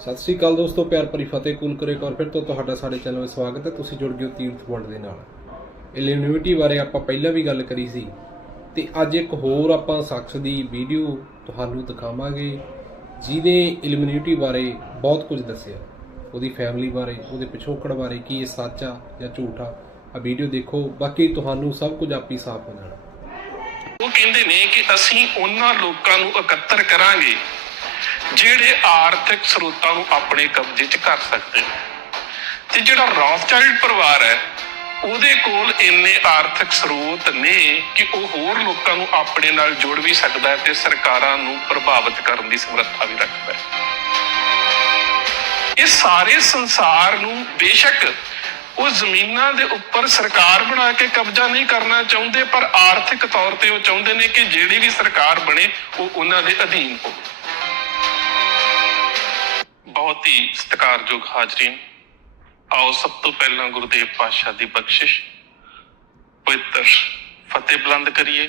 ਸਤਿ ਸ੍ਰੀ ਅਕਾਲ ਦੋਸਤੋ, ਪਿਆਰ ਭਰੀ ਫਤਿਹ ਕੁਲ ਕਰੇ ਇੱਕ ਫਿਰ ਤੋਂ ਤੁਹਾਡਾ ਸਾਡੇ ਚੈਨਲ ਵਿੱਚ ਸਵਾਗਤ ਹੈ। ਤੁਸੀਂ ਜੁੜ ਗਏ ਹੋ ਤੀਰਥ ਵਰਲਡ ਦੇ ਨਾਲ। ਇਲੂਮਿਨਿਟੀ ਬਾਰੇ ਆਪਾਂ ਪਹਿਲਾਂ ਵੀ ਗੱਲ ਕਰੀ ਸੀ ਤੇ ਅੱਜ ਇੱਕ ਹੋਰ ਆਪਾਂ ਸ਼ਖਸ ਦੀ ਵੀਡੀਓ ਤੁਹਾਨੂੰ ਦਿਖਾਵਾਂਗੇ ਜਿਹਨੇ ਇਲੂਮਿਨਿਟੀ ਬਾਰੇ ਬਹੁਤ ਕੁਝ ਦੱਸਿਆ। ਉਹਦੀ ਫੈਮਿਲੀ ਬਾਰੇ, ਉਹਦੇ ਪਿਛੋਕੜ ਬਾਰੇ ਕੀ ਇਹ ਸੱਚ ਆ ਜਾਂ ਝੂਠ ਆ ਆ ਵੀਡੀਓ ਦੇਖੋ। ਬਾਕੀ ਤੁਹਾਨੂੰ ਸਭ ਕੁਝ ਆਪੀ ਸਾਫ਼ ਹੋ ਜਾਣਾ। ਉਹ ਕਹਿੰਦੇ ਨੇ ਕਿ ਅਸੀਂ ਉਹਨਾਂ ਲੋਕਾਂ ਨੂੰ ਇਕੱਤਰ ਕਰਾਂਗੇ ਜਿਹੜੇ ਆਰਥਿਕ ਸਰੋਤਾਂ ਨੂੰ ਆਪਣੇ ਕਬਜ਼ੇ 'ਚ ਕਰ ਸਕਦੇ ਨੇ। ਤੇ ਜਿਹੜਾ ਰੌਥਚਾਈਲਡ ਪਰਿਵਾਰ ਹੈ, ਉਹਦੇ ਕੋਲ ਇੰਨੇ ਆਰਥਿਕ ਸਰੋਤ ਨੇ ਕਿ ਉਹ ਹੋਰ ਲੋਕਾਂ ਨੂੰ ਆਪਣੇ ਨਾਲ ਜੋੜ ਵੀ ਸਕਦਾ ਹੈ ਤੇ ਸਰਕਾਰਾਂ ਨੂੰ ਪ੍ਰਭਾਵਿਤ ਕਰਨ ਦੀ ਸਮਰੱਥਾ ਵੀ ਰੱਖਦਾ ਹੈ। ਇਹ ਸਾਰੇ ਸੰਸਾਰ ਨੂੰ ਬੇਸ਼ੱਕ ਉਹ ਜ਼ਮੀਨਾਂ ਦੇ ਉੱਪਰ ਸਰਕਾਰ ਬਣਾ ਕੇ ਕਬਜ਼ਾ ਨਹੀਂ ਕਰਨਾ ਚਾਹੁੰਦੇ, ਪਰ ਆਰਥਿਕ ਤੌਰ ਤੇ ਉਹ ਚਾਹੁੰਦੇ ਨੇ ਕਿ ਜਿਹੜੀ ਵੀ ਸਰਕਾਰ ਬਣੇ, ਉਹ ਉਹਨਾਂ ਦੇ ਅਧੀਨ ਹੋਵੇ। ਬਹੁਤ ਹੀ ਸਤਿਕਾਰਯੋਗ ਹਾਜ਼ਰੀਨ। ਆਓ ਸਭ ਤੋਂ ਪਹਿਲਾਂ ਗੁਰਦੇਵ ਪਾਤਸ਼ਾਹ ਦੀ ਬਖਸ਼ਿਸ਼। ਪਵਿੱਤਰ ਫਤਿਹ ਬੁਲੰਦ ਕਰੀਏ।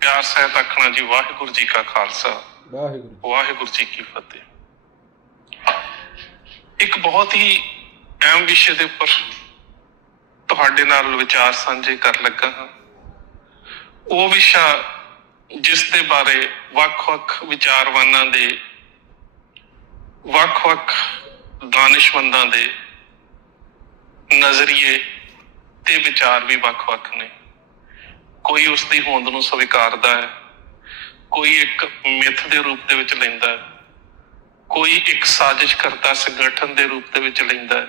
ਪਿਆਰ ਸਹਿਤ ਆਖਣਾ ਜੀ ਵਾਹਿਗੁਰੂ ਜੀ ਕਾ ਖਾਲਸਾ। ਵਾਹਿਗੁਰੂ। ਵਾਹਿਗੁਰੂ ਜੀ ਕੀ ਫਤਿਹ। ਇੱਕ ਬਹੁਤ ਹੀ ਅਹਿਮ ਵਿਸ਼ੇ ਦੇ ਉੱਪਰ ਤੁਹਾਡੇ ਨਾਲ ਵਿਚਾਰ ਸਾਂਝੇ ਕਰ ਲੱਗਾ ਹਾਂ। ਉਹ ਵਿਸ਼ਾ ਜਿਸ ਦੇ ਬਾਰੇ ਵੱਖ-ਵੱਖ ਵਿਚਾਰਵਾਨਾਂ ਦੇ ਵੱਖ-ਵੱਖ ਦਾਨਿਸ਼ਮੰਦਾਂ ਦੇ ਨਜ਼ਰੀਏ ਤੇ ਵਿਚਾਰ ਵੀ ਵੱਖ-ਵੱਖ ਨੇ। ਕੋਈ ਉਸ ਦੀ ਹੋਂਦ ਨੂੰ ਸਵੀਕਾਰਦਾ ਹੈ, ਕੋਈ ਇੱਕ ਮਿੱਥ ਦੇ ਰੂਪ ਦੇ ਵਿੱਚ ਲੈਂਦਾ ਹੈ, ਕੋਈ ਇੱਕ ਸਾਜ਼ਿਸ਼ ਕਰਤਾ ਸੰਗਠਨ ਦੇ ਰੂਪ ਦੇ ਵਿੱਚ ਲੈਂਦਾ ਹੈ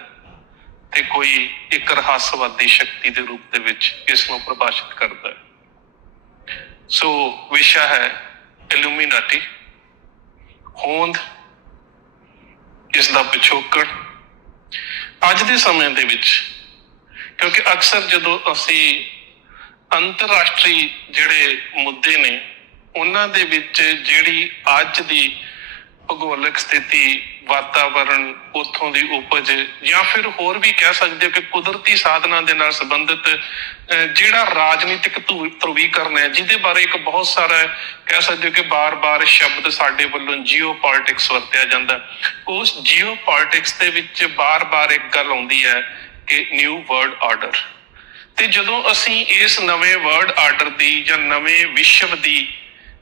ਤੇ ਕੋਈ ਇੱਕ ਰਹੱਸਵਾਦੀ ਸ਼ਕਤੀ ਦੇ ਰੂਪ ਦੇ ਵਿੱਚ ਇਸ ਨੂੰ ਪ੍ਰਭਾਸ਼ਿਤ ਕਰਦਾ ਹੈ। ਸੋ ਵਿਸ਼ਾ ਹੈ ਇਲੂਮੀਨਾਟੀ ਹੋਂਦ ਇਸ ਦਾ ਪਿਛੋਕੜ ਅੱਜ ਦੇ ਸਮੇਂ ਦੇ ਵਿੱਚ, ਕਿਉਂਕਿ ਅਕਸਰ ਜਦੋਂ ਅਸੀਂ ਅੰਤਰਰਾਸ਼ਟਰੀ ਜਿਹੜੇ ਮੁੱਦੇ ਨੇ, ਉਹਨਾਂ ਦੇ ਵਿੱਚ ਜਿਹੜੀ ਅੱਜ ਦੀ ਭੂਗੋਲਿਕ ਸਥਿਤੀ ਵਾਤਾਵਰਣ ਉੱਥੋਂ ਦੀ ਉਪਜ ਜਾਂ ਫਿਰ ਹੋਰ ਵੀ ਕਹਿ ਸਕਦੇ ਹੋ ਕਿ ਕੁਦਰਤੀ ਸਾਧਨਾਂ ਦੇ ਨਾਲ ਸੰਬੰਧਿਤ ਅਹ, ਜਿਹੜਾ ਰਾਜਨੀਤਿਕ ਧੂ- ਧਰੁਵੀਕਰਨ ਹੈ ਜਿਹਦੇ ਬਾਰੇ ਇੱਕ ਬਹੁਤ ਸਾਰਾ ਕਹਿ ਸਕਦੇ ਹੋ ਕਿ ਬਾਰ-ਬਾਰ ਸ਼ਬਦ ਸਾਡੇ ਵੱਲੋਂ ਜੀਓ ਪੋਲਿਟਿਕਸ ਵਰਤਿਆ ਜਾਂਦਾ ਉਸ ਜੀਓ ਪੋਲਿਟਿਕਸ ਦੇ ਵਿੱਚ ਬਾਰ-ਬਾਰ ਇੱਕ ਗੱਲ ਆਉਂਦੀ ਹੈ ਕਿ ਨਿਊ ਵਰਲਡ ਆਰਡਰ ਤੇ ਜਦੋਂ ਅਸੀਂ ਇਸ ਨਵੇਂ ਵਰਲਡ ਆਰਡਰ ਦੀ ਜਾਂ ਨਵੇਂ ਵਿਸ਼ਵ ਦੀ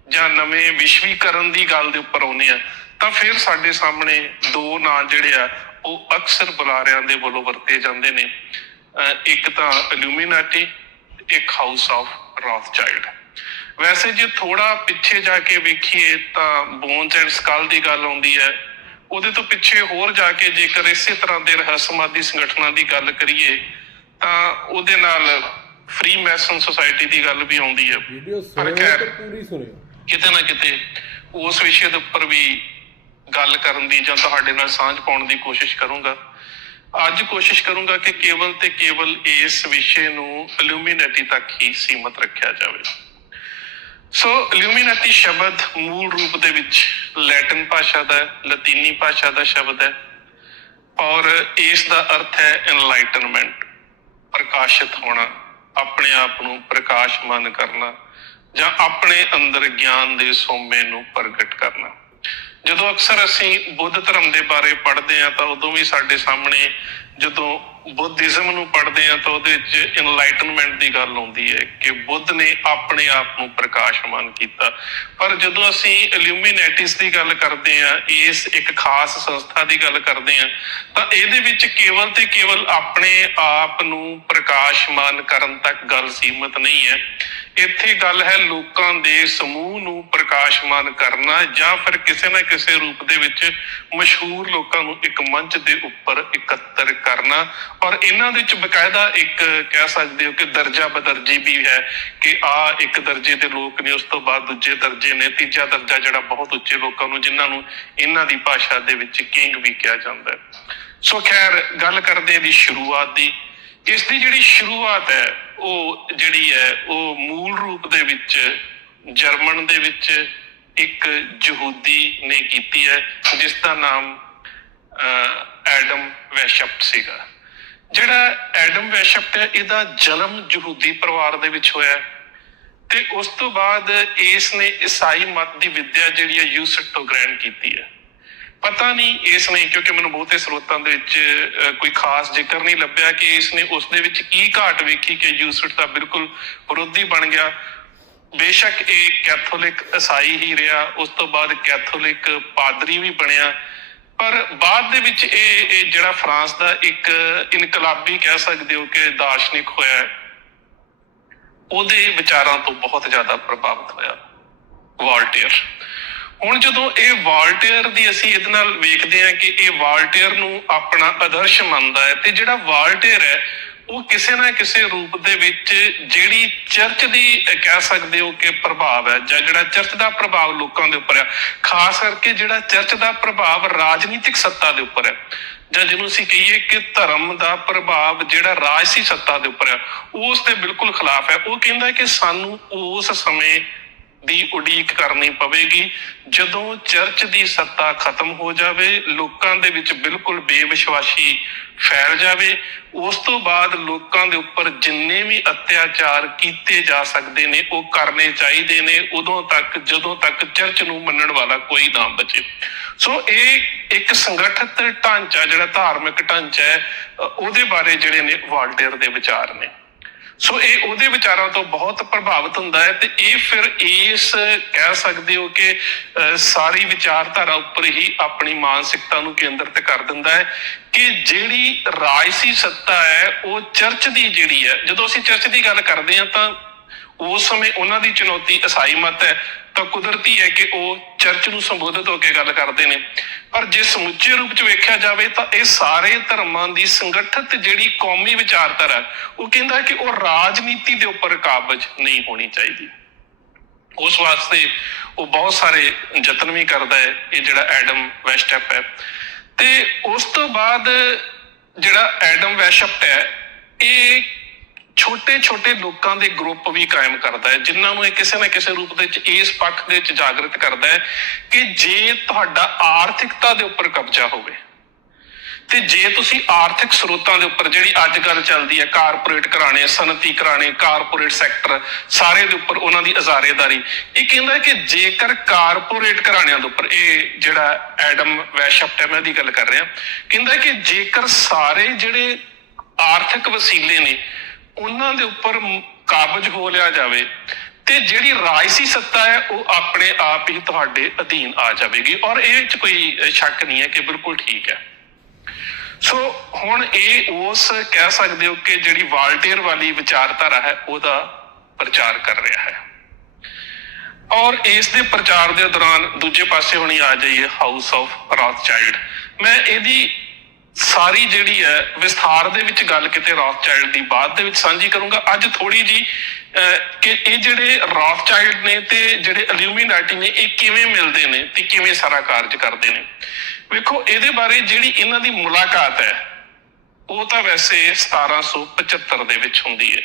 ਜਾਂ ਨਵੇਂ ਵਿਸ਼ਵੀਕਰਨ ਦੀ ਗੱਲ ਦੇ ਉੱਪਰ ਆਉਂਦੇ ਆ ਤਾਂ ਫਿਰ ਸਾਡੇ ਸਾਹਮਣੇ ਦੋ ਨਾਂ ਜਿਹੜੇ ਆ ਉਹ ਅਕਸਰ ਬੁਲਾਰਿਆਂ ਦੇ ਵੱਲੋਂ ਵਰਤੇ ਜਾਂਦੇ ਨੇ। ਇੱਕ ਤਾਂ ਇਲੂਮੀਨਾਟੀ ਇੱਕ ਹਾਊਸ ਆਫ ਰੌਥਚਾਈਲਡ ਵੈਸੇ ਜੇ ਥੋੜਾ ਪਿੱਛੇ ਜਾ ਕੇ ਵੇਖੀਏ ਤਾਂ ਬੋਨਸ ਐਂਡ ਸਕਲ ਦੀ ਗੱਲ ਆਉਂਦੀ ਹੈ। ਉਹਦੇ ਤੋਂ ਪਿੱਛੇ ਹੋਰ ਜਾ ਕੇ ਜੇਕਰ ਇਸੇ ਤਰ੍ਹਾਂ ਦੇ ਰਹੱਸਵਾਦੀ ਸੰਗਠਨਾਂ ਦੀ ਗੱਲ ਕਰੀਏ ਤਾਂ ਉਹਦੇ ਨਾਲ ਫ੍ਰੀ ਮੈਸਨ ਸੁਸਾਇਟੀ ਦੀ ਗੱਲ ਵੀ ਆਉਂਦੀ ਹੈ। ਵੀਡੀਓ ਪੂਰੀ ਸੁਣਿਓ? ਕਿਤੇ ਨਾ ਕਿਤੇ ਉਸ ਵਿਸ਼ੇ ਦੇ ਉੱਪਰ ਵੀ ਗੱਲ ਕਰਨ ਦੀ ਜਾਂ ਤੁਹਾਡੇ ਨਾਲ ਸਾਂਝ ਪਾਉਣ ਦੀ ਕੋਸ਼ਿਸ਼ ਕਰੂੰਗਾ। ਅੱਜ ਕੋਸ਼ਿਸ਼ ਕਰੂੰਗਾ ਕਿ ਕੇਵਲ ਤੇ ਕੇਵਲ ਇਸ ਵਿਸ਼ੇ ਨੂੰ ਇਲੂਮੀਨੇਟੀ ਤੱਕ ਹੀ ਸੀਮਤ ਰੱਖਿਆ ਜਾਵੇ। ਸੋ ਇਲੂਮੀਨਾਟੀ ਸ਼ਬਦ ਮੂਲ ਰੂਪ ਦੇ ਵਿੱਚ ਲੈਟਿਨ ਭਾਸ਼ਾ ਦਾ ਹੈ, ਲਤੀਨੀ ਭਾਸ਼ਾ ਦਾ ਸ਼ਬਦ ਹੈ। ਔਰ ਇਸ ਦਾ ਅਰਥ ਹੈ ਇਨਲਾਈਟਨਮੈਂਟ ਪ੍ਰਕਾਸ਼ਿਤ ਹੋਣਾ ਆਪਣੇ ਆਪ ਨੂੰ ਪ੍ਰਕਾਸ਼ਮਾਨ ਕਰਨਾ ਜਾਂ ਆਪਣੇ ਅੰਦਰ ਗਿਆਨ ਦੇ ਸੋਮੇ ਨੂੰ ਪ੍ਰਗਟ ਕਰਨਾ। ਜਦੋਂ ਅਕਸਰ ਅਸੀਂ ਬੁੱਧ ਧਰਮ ਦੇ ਬਾਰੇ ਪੜ੍ਹਦੇ ਹਾਂ ਤਾਂ ਉਦੋਂ ਵੀ ਸਾਡੇ ਸਾਹਮਣੇ ਜਦੋਂ ਬੁੱਧਿਜ਼ਮ ਨੂੰ ਪੜ੍ਹਦੇ ਹਾਂ ਤਾਂ ਉਹਦੇ ਵਿੱਚ ਇਨਲਾਈਟਨਮੈਂਟ ਦੀ ਗੱਲ ਆਉਂਦੀ ਹੈ ਕਿ ਬੁੱਧ ਨੇ ਆਪਣੇ ਆਪ ਨੂੰ ਪ੍ਰਕਾਸ਼ਮਾਨ ਕੀਤਾ। ਪਰ ਜਦੋਂ ਅਸੀਂ ਇਲੂਮੀਨੇਟਿਸ ਦੀ ਗੱਲ ਕਰਦੇ ਹਾਂ, ਇਸ ਇੱਕ ਖਾਸ ਸੰਸਥਾ ਦੀ ਗੱਲ ਕਰਦੇ ਹਾਂ, ਤਾਂ ਇਹਦੇ ਵਿੱਚ ਕੇਵਲ ਤੇ ਕੇਵਲ ਆਪਣੇ ਆਪ ਨੂੰ ਪ੍ਰਕਾਸ਼ਮਾਨ ਕਰਨ ਤੱਕ ਗੱਲ ਸੀਮਤ ਨਹੀਂ ਹੈ। ਇੱਥੇ ਗੱਲ ਹੈ ਲੋਕਾਂ ਦੇ ਸਮੂਹ ਨੂੰ ਪ੍ਰਕਾਸ਼ਮਾਨ ਕਰਨਾ ਜਾਂ ਫਿਰ ਕਿਸੇ ਨਾ ਕਿਸੇ ਰੂਪ ਦੇ ਵਿੱਚ ਮਸ਼ਹੂਰ ਲੋਕਾਂ ਨੂੰ ਇੱਕ ਮੰਚ ਦੇ ਉੱਪਰ ਇਕੱਤਰ ਕਰਨਾ। ਔਰ ਇਹਨਾਂ ਦੇ ਵਿੱਚ ਬਕਾਇਦਾ ਇੱਕ ਕਹਿ ਸਕਦੇ ਹੋ ਕਿ ਦਰਜਾ ਬਦਰਜੀ ਵੀ ਹੈ ਕਿ ਆ ਇੱਕ ਦਰਜੇ ਦੇ ਲੋਕ ਨੇ ਉਸ ਤੋਂ ਬਾਅਦ ਦੂਜੇ ਦਰਜੇ ਨੇ ਤੀਜਾ ਦਰਜਾ ਜਿਹੜਾ ਬਹੁਤ ਉੱਚੇ ਲੋਕਾਂ ਨੂੰ ਜਿਨ੍ਹਾਂ ਨੂੰ ਇਹਨਾਂ ਦੀ ਭਾਸ਼ਾ ਦੇ ਵਿੱਚ ਕਿੰਗ ਵੀ ਕਿਹਾ ਜਾਂਦਾ ਹੈ। ਸੋ ਖੈਰ ਗੱਲ ਕਰਦੇ ਦੀ ਸ਼ੁਰੂਆਤ ਦੀ। ਇਸ ਦੀ ਜਿਹੜੀ ਸ਼ੁਰੂਆਤ ਹੈ ਉਹ ਜਿਹੜੀ ਹੈ ਉਹ ਮੂਲ ਰੂਪ ਦੇ ਵਿੱਚ ਜਰਮਨ ਦੇ ਵਿੱਚ ਇੱਕ ਯਹੂਦੀ ਨੇ ਕੀਤੀ ਹੈ ਜਿਸ ਦਾ ਨਾਮ ਅਹ, ਐਡਮ ਵੈਸ਼ਪ ਸੀਗਾ। ਜਿਹੜਾ ਐਡਮ ਵੈਸ਼ਪ ਹੈ, ਇਹਦਾ ਜਨਮ ਯਹੂਦੀ ਪਰਿਵਾਰ ਦੇ ਵਿੱਚ ਹੋਇਆ ਤੇ ਉਸ ਤੋਂ ਬਾਅਦ ਇਸ ਨੇ ਈਸਾਈ ਮਤ ਦੀ ਵਿੱਦਿਆ ਜਿਹੜੀ ਹੈ ਯੂਸਟ ਤੋਂ ਗ੍ਰਹਿਣ ਕੀਤੀ ਹੈ। ਪਤਾ ਨਹੀਂ ਇਸ ਨੇ, ਕਿਉਂਕਿ ਮੈਨੂੰ ਬਹੁਤੇ ਸਰੋਤਾਂ ਦੇ ਵਿੱਚ ਕੋਈ ਖਾਸ ਜ਼ਿਕਰ ਨਹੀਂ ਲੱਭਿਆ ਕਿ ਇਸ ਨੇ ਉਸ ਦੇ ਵਿੱਚ ਕੀ ਘਾਟ ਵੇਖੀ ਕਿ ਯੂਸਟ ਦਾ ਬਿਲਕੁਲ ਵਿਰੋਧੀ ਬਣ ਗਿਆ। ਬੇਸ਼ੱਕ ਇਹ ਕੈਥੋਲਿਕ ਈਸਾਈ ਹੀ ਰਿਹਾ, ਉਸ ਤੋਂ ਬਾਅਦ ਕੈਥੋਲਿਕ ਪਾਦਰੀ ਵੀ ਬਣਿਆ। ਪਰ ਬਾਅਦ ਦੇ ਵਿੱਚ ਇਹ ਇਹ ਜਿਹੜਾ ਫਰਾਂਸ ਦਾ ਇੱਕ ਇਨਕਲਾਬੀ ਕਹਿ ਸਕਦੇ ਹੋ ਕਿ ਦਾਰਸ਼ਨਿਕ ਹੋਇਆ ਹੈ, ਉਹਦੇ ਵਿਚਾਰਾਂ ਤੋਂ ਬਹੁਤ ਜ਼ਿਆਦਾ ਪ੍ਰਭਾਵਿਤ ਹੋਇਆ ਵਾਲਟੇਅਰ। ਹੁਣ ਜਦੋਂ ਇਹ ਵਾਲਟੇਅਰ ਦੀ ਅਸੀਂ ਇਹਦੇ ਨਾਲ ਵੇਖਦੇ ਹਾਂ ਕਿ ਇਹ ਵਾਲਟੇਅਰ ਨੂੰ ਆਪਣਾ ਆਦਰਸ਼ ਮੰਨਦਾ ਹੈ ਤੇ ਜਿਹੜਾ ਵਾਲਟੇਅਰ ਹੈ ਉਹ ਕਿਸੇ ਨਾ ਕਿਸੇ ਰੂਪ ਦੇ ਵਿੱਚ ਜਿਹੜੀ ਚਰਚ ਦੀ ਕਹਿ ਸਕਦੇ ਹੋ ਕਿ ਪ੍ਰਭਾਵ ਹੈ, ਜਾਂ ਜਿਹੜਾ ਚਰਚ ਦਾ ਪ੍ਰਭਾਵ ਲੋਕਾਂ ਦੇ ਉੱਪਰ ਹੈ, ਖਾਸ ਕਰਕੇ ਜਿਹੜਾ ਚਰਚ ਦਾ ਪ੍ਰਭਾਵ ਰਾਜਨੀਤਿਕ ਸੱਤਾ ਦੇ ਉੱਪਰ ਹੈ। ਜਾਂ ਜਿਹਨੂੰ ਅਸੀਂ ਕਹੀਏ ਕਿ ਧਰਮ ਦਾ ਪ੍ਰਭਾਵ ਜਿਹੜਾ ਰਾਜਸੀ ਸੱਤਾ ਦੇ ਉੱਪਰ ਹੈ, ਉਸ ਦੇ ਬਿਲਕੁਲ ਖਿਲਾਫ ਹੈ। ਉਹ ਕਹਿੰਦਾ ਕਿ ਸਾਨੂੰ ਉਸ ਸਮੇਂ ਦੀ ਉਡੀਕ ਕਰਨੀ ਪਵੇਗੀ। ਜਦੋਂ ਚਰਚ ਦੀ ਸੱਤਾ ਖਤਮ ਹੋ ਜਾਵੇ, ਲੋਕਾਂ ਦੇ ਵਿੱਚ ਬਿਲਕੁਲ ਬੇਵਿਸ਼ਵਾਸੀ ਫੈਲ ਜਾਵੇ, ਉਸ ਤੋਂ ਬਾਅਦ ਲੋਕਾਂ ਦੇ ਉੱਪਰ ਜਿੰਨੇ ਵੀ ਅਤਿਆਚਾਰ ਕੀਤੇ ਜਾ ਸਕਦੇ ਨੇ, ਉਹ ਕਰਨੇ ਚਾਹੀਦੇ ਨੇ, ਉਦੋਂ ਤੱਕ, ਜਦੋਂ ਤੱਕ ਚਰਚ ਨੂੰ ਮੰਨਣ ਵਾਲਾ ਕੋਈ ਨਾ ਬਚੇ। ਸੋ ਇਹ ਇੱਕ ਸੰਗਠਿਤ ਢਾਂਚਾ, ਜਿਹੜਾ ਧਾਰਮਿਕ ਢਾਂਚਾ ਹੈ ਉਹਦੇ ਬਾਰੇ ਜਿਹੜੇ ਨੇ ਵਾਲਟੇਅਰ ਦੇ ਵਿਚਾਰ ਨੇ। ਸੋ ਇਹ ਉਹਦੇ ਵਿਚਾਰਾਂ ਤੋਂ ਬਹੁਤ ਪ੍ਰਭਾਵਿਤ ਹੁੰਦਾ ਹੈ ਤੇ ਇਹ ਫਿਰ ਇਸ ਕਹਿ ਸਕਦੇ ਹੋ ਕਿ ਅਹ, ਸਾਰੀ ਵਿਚਾਰਧਾਰਾ ਉੱਪਰ ਹੀ ਆਪਣੀ ਮਾਨਸਿਕਤਾ ਨੂੰ ਕੇਂਦਰਿਤ ਕਰ ਦਿੰਦਾ ਹੈ ਕਿ ਜਿਹੜੀ ਰਾਜਸੀ ਸੱਤਾ ਹੈ ਉਹ ਚਰਚ ਦੀ ਜਿਹੜੀ ਹੈ ਜਦੋਂ ਅਸੀਂ ਚਰਚ ਦੀ ਗੱਲ ਕਰਦੇ ਹਾਂ ਤਾਂ ਉਸ ਸਮੇਂ ਉਹਨਾਂ ਦੀ ਚੁਣੌਤੀ ਈਸਾਈ ਮਤ ਹੈ, ਤਾਂ ਕੁਦਰਤੀ ਹੈ ਕਿ ਉਹ ਚਰਚ ਨੂੰ ਸੰਬੋਧਿਤ ਹੋ ਕੇ ਗੱਲ ਕਰਦੇ ਨੇ। ਪਰ ਜੇ ਸਮੁੱਚੇ ਰੂਪ ਚ ਵੇਖਿਆ ਜਾਵੇ ਤਾਂ ਇਹ ਸਾਰੇ ਧਰਮਾਂ ਦੀ ਸੰਗਠਿਤ ਜਿਹੜੀ ਕੌਮੀ ਵਿਚਾਰਧਾਰਾ ਉਹ ਕਹਿੰਦਾ ਕਿ ਉਹ ਰਾਜਨੀਤੀ ਦੇ ਉੱਪਰ ਕਾਬਜ ਨਹੀਂ ਹੋਣੀ ਚਾਹੀਦੀ। ਉਸ ਵਾਸਤੇ ਉਹ ਬਹੁਤ ਸਾਰੇ ਯਤਨ ਵੀ ਕਰਦਾ ਹੈ, ਇਹ ਜਿਹੜਾ ਐਡਮ ਵੈਸਟੈਪ ਹੈ। ਤੇ ਉਸ ਤੋਂ ਬਾਅਦ ਜਿਹੜਾ ਐਡਮ ਵੈਸਟੈਪ ਹੈ, ਇਹ ਛੋਟੇ ਛੋਟੇ ਲੋਕਾਂ ਦੇ ਗਰੁੱਪ ਵੀ ਕਾਇਮ ਕਰਦਾ ਹੈ, ਜਿਨ੍ਹਾਂ ਨੂੰ ਇਹ ਕਿਸੇ ਨਾ ਕਿਸੇ ਰੂਪ ਦੇ ਵਿੱਚ ਇਸ ਪੱਖ ਦੇ ਵਿੱਚ ਜਾਗਰਿਤ ਕਰਦਾ ਹੈ ਕਿ ਜੇ ਤੁਹਾਡਾ ਆਰਥਿਕਤਾ ਦੇ ਉੱਪਰ ਕਬਜ਼ਾ ਹੋਵੇ ਤੇ ਜੇ ਤੁਸੀਂ ਆਰਥਿਕ ਸਰੋਤਾਂ ਦੇ ਉੱਪਰ, ਜਿਹੜੀ ਅੱਜ ਕੱਲ ਚੱਲਦੀ ਹੈ, ਕਾਰਪੋਰੇਟ ਘਰਾਣੇ, ਸਨਅਤੀ ਘਰਾਣੇ, ਕਾਰਪੋਰੇਟ ਸੈਕਟਰ ਸਾਰੇ ਦੇ ਉੱਪਰ ਉਹਨਾਂ ਦੀ ਅਜ਼ਾਰੇਦਾਰੀ, ਇਹ ਕਹਿੰਦਾ ਕਿ ਜੇਕਰ ਕਾਰਪੋਰੇਟ ਘਰਾਣਿਆਂ ਦੇ ਉੱਪਰ, ਇਹ ਜਿਹੜਾ ਐਡਮ ਵੈਸ਼ਪ ਹੈ, ਮੈਂ ਦੀ ਗੱਲ ਕਰ ਰਿਹਾ, ਕਹਿੰਦਾ ਕਿ ਜੇਕਰ ਸਾਰੇ ਜਿਹੜੇ ਆਰਥਿਕ ਵਸੀਲੇ ਨੇ ਉਹਨਾਂ ਦੇ ਉੱਪਰ ਕਾਬਜ ਹੋ ਲਿਆ ਜਾਵੇ ਤੇ ਜਿਹੜੀ ਰਾਜਸੀ ਸੱਤਾ ਹੈ, ਉਹ ਆਪਣੇ ਆਪ ਹੀ ਤੁਹਾਡੇ ਅਧੀਨ ਆ ਜਾਵੇਗੀ। ਔਰ ਇਹ ਵਿੱਚ ਕੋਈ ਸ਼ੱਕ ਨਹੀਂ ਹੈ ਕਿ ਬਿਲਕੁਲ ਠੀਕ ਹੈ। ਸੋ ਹੁਣ ਇਹ ਉਸ ਕਹਿ ਸਕਦੇ ਹੋ ਕਿ ਜਿਹੜੀ ਵਾਲਟੇਅਰ ਵਾਲੀ ਵਿਚਾਰਧਾਰਾ ਹੈ, ਉਹਦਾ ਪ੍ਰਚਾਰ ਕਰ ਰਿਹਾ ਹੈ। ਔਰ ਇਸ ਦੇ ਪ੍ਰਚਾਰ ਦੇ ਦੌਰਾਨ ਦੂਜੇ ਪਾਸੇ ਹੁਣੀ ਆ ਜਾਈਏ ਹਾਊਸ ਆਫ ਰਾਥਚਾਈਲਡ ਮੈਂ ਇਹਦੀ ਸਾਰੀ ਜਿਹੜੀ ਹੈ, ਵਿਸਥਾਰ ਦੇ ਵਿੱਚ ਗੱਲ ਕਿਤੇ ਰਾਥਚਾਈਲਡ ਦੀ, ਬਾਅਦ ਦੇ ਵਿੱਚ ਸਾਂਝੀ ਕਰੂੰਗਾ। ਅੱਜ ਥੋੜੀ ਜੀ ਕਿ ਇਹ ਜਿਹੜੇ ਰਾਥਚਾਈਲਡ ਨੇ ਤੇ ਜਿਹੜੇ ਇਲੂਮੀਨਾਟੀ ਨੇ, ਇਹ ਕਿਵੇਂ ਮਿਲਦੇ ਨੇ ਤੇ ਕਿਵੇਂ ਸਾਰਾ ਕਾਰਜ ਕਰਦੇ ਨੇ। ਵੇਖੋ, ਇਹਦੇ ਬਾਰੇ ਜਿਹੜੀ ਇਹਨਾਂ ਦੀ ਮੁਲਾਕਾਤ ਹੈ, ਉਹ ਤਾਂ ਵੈਸੇ 1775 ਦੇ ਵਿੱਚ ਹੁੰਦੀ ਹੈ।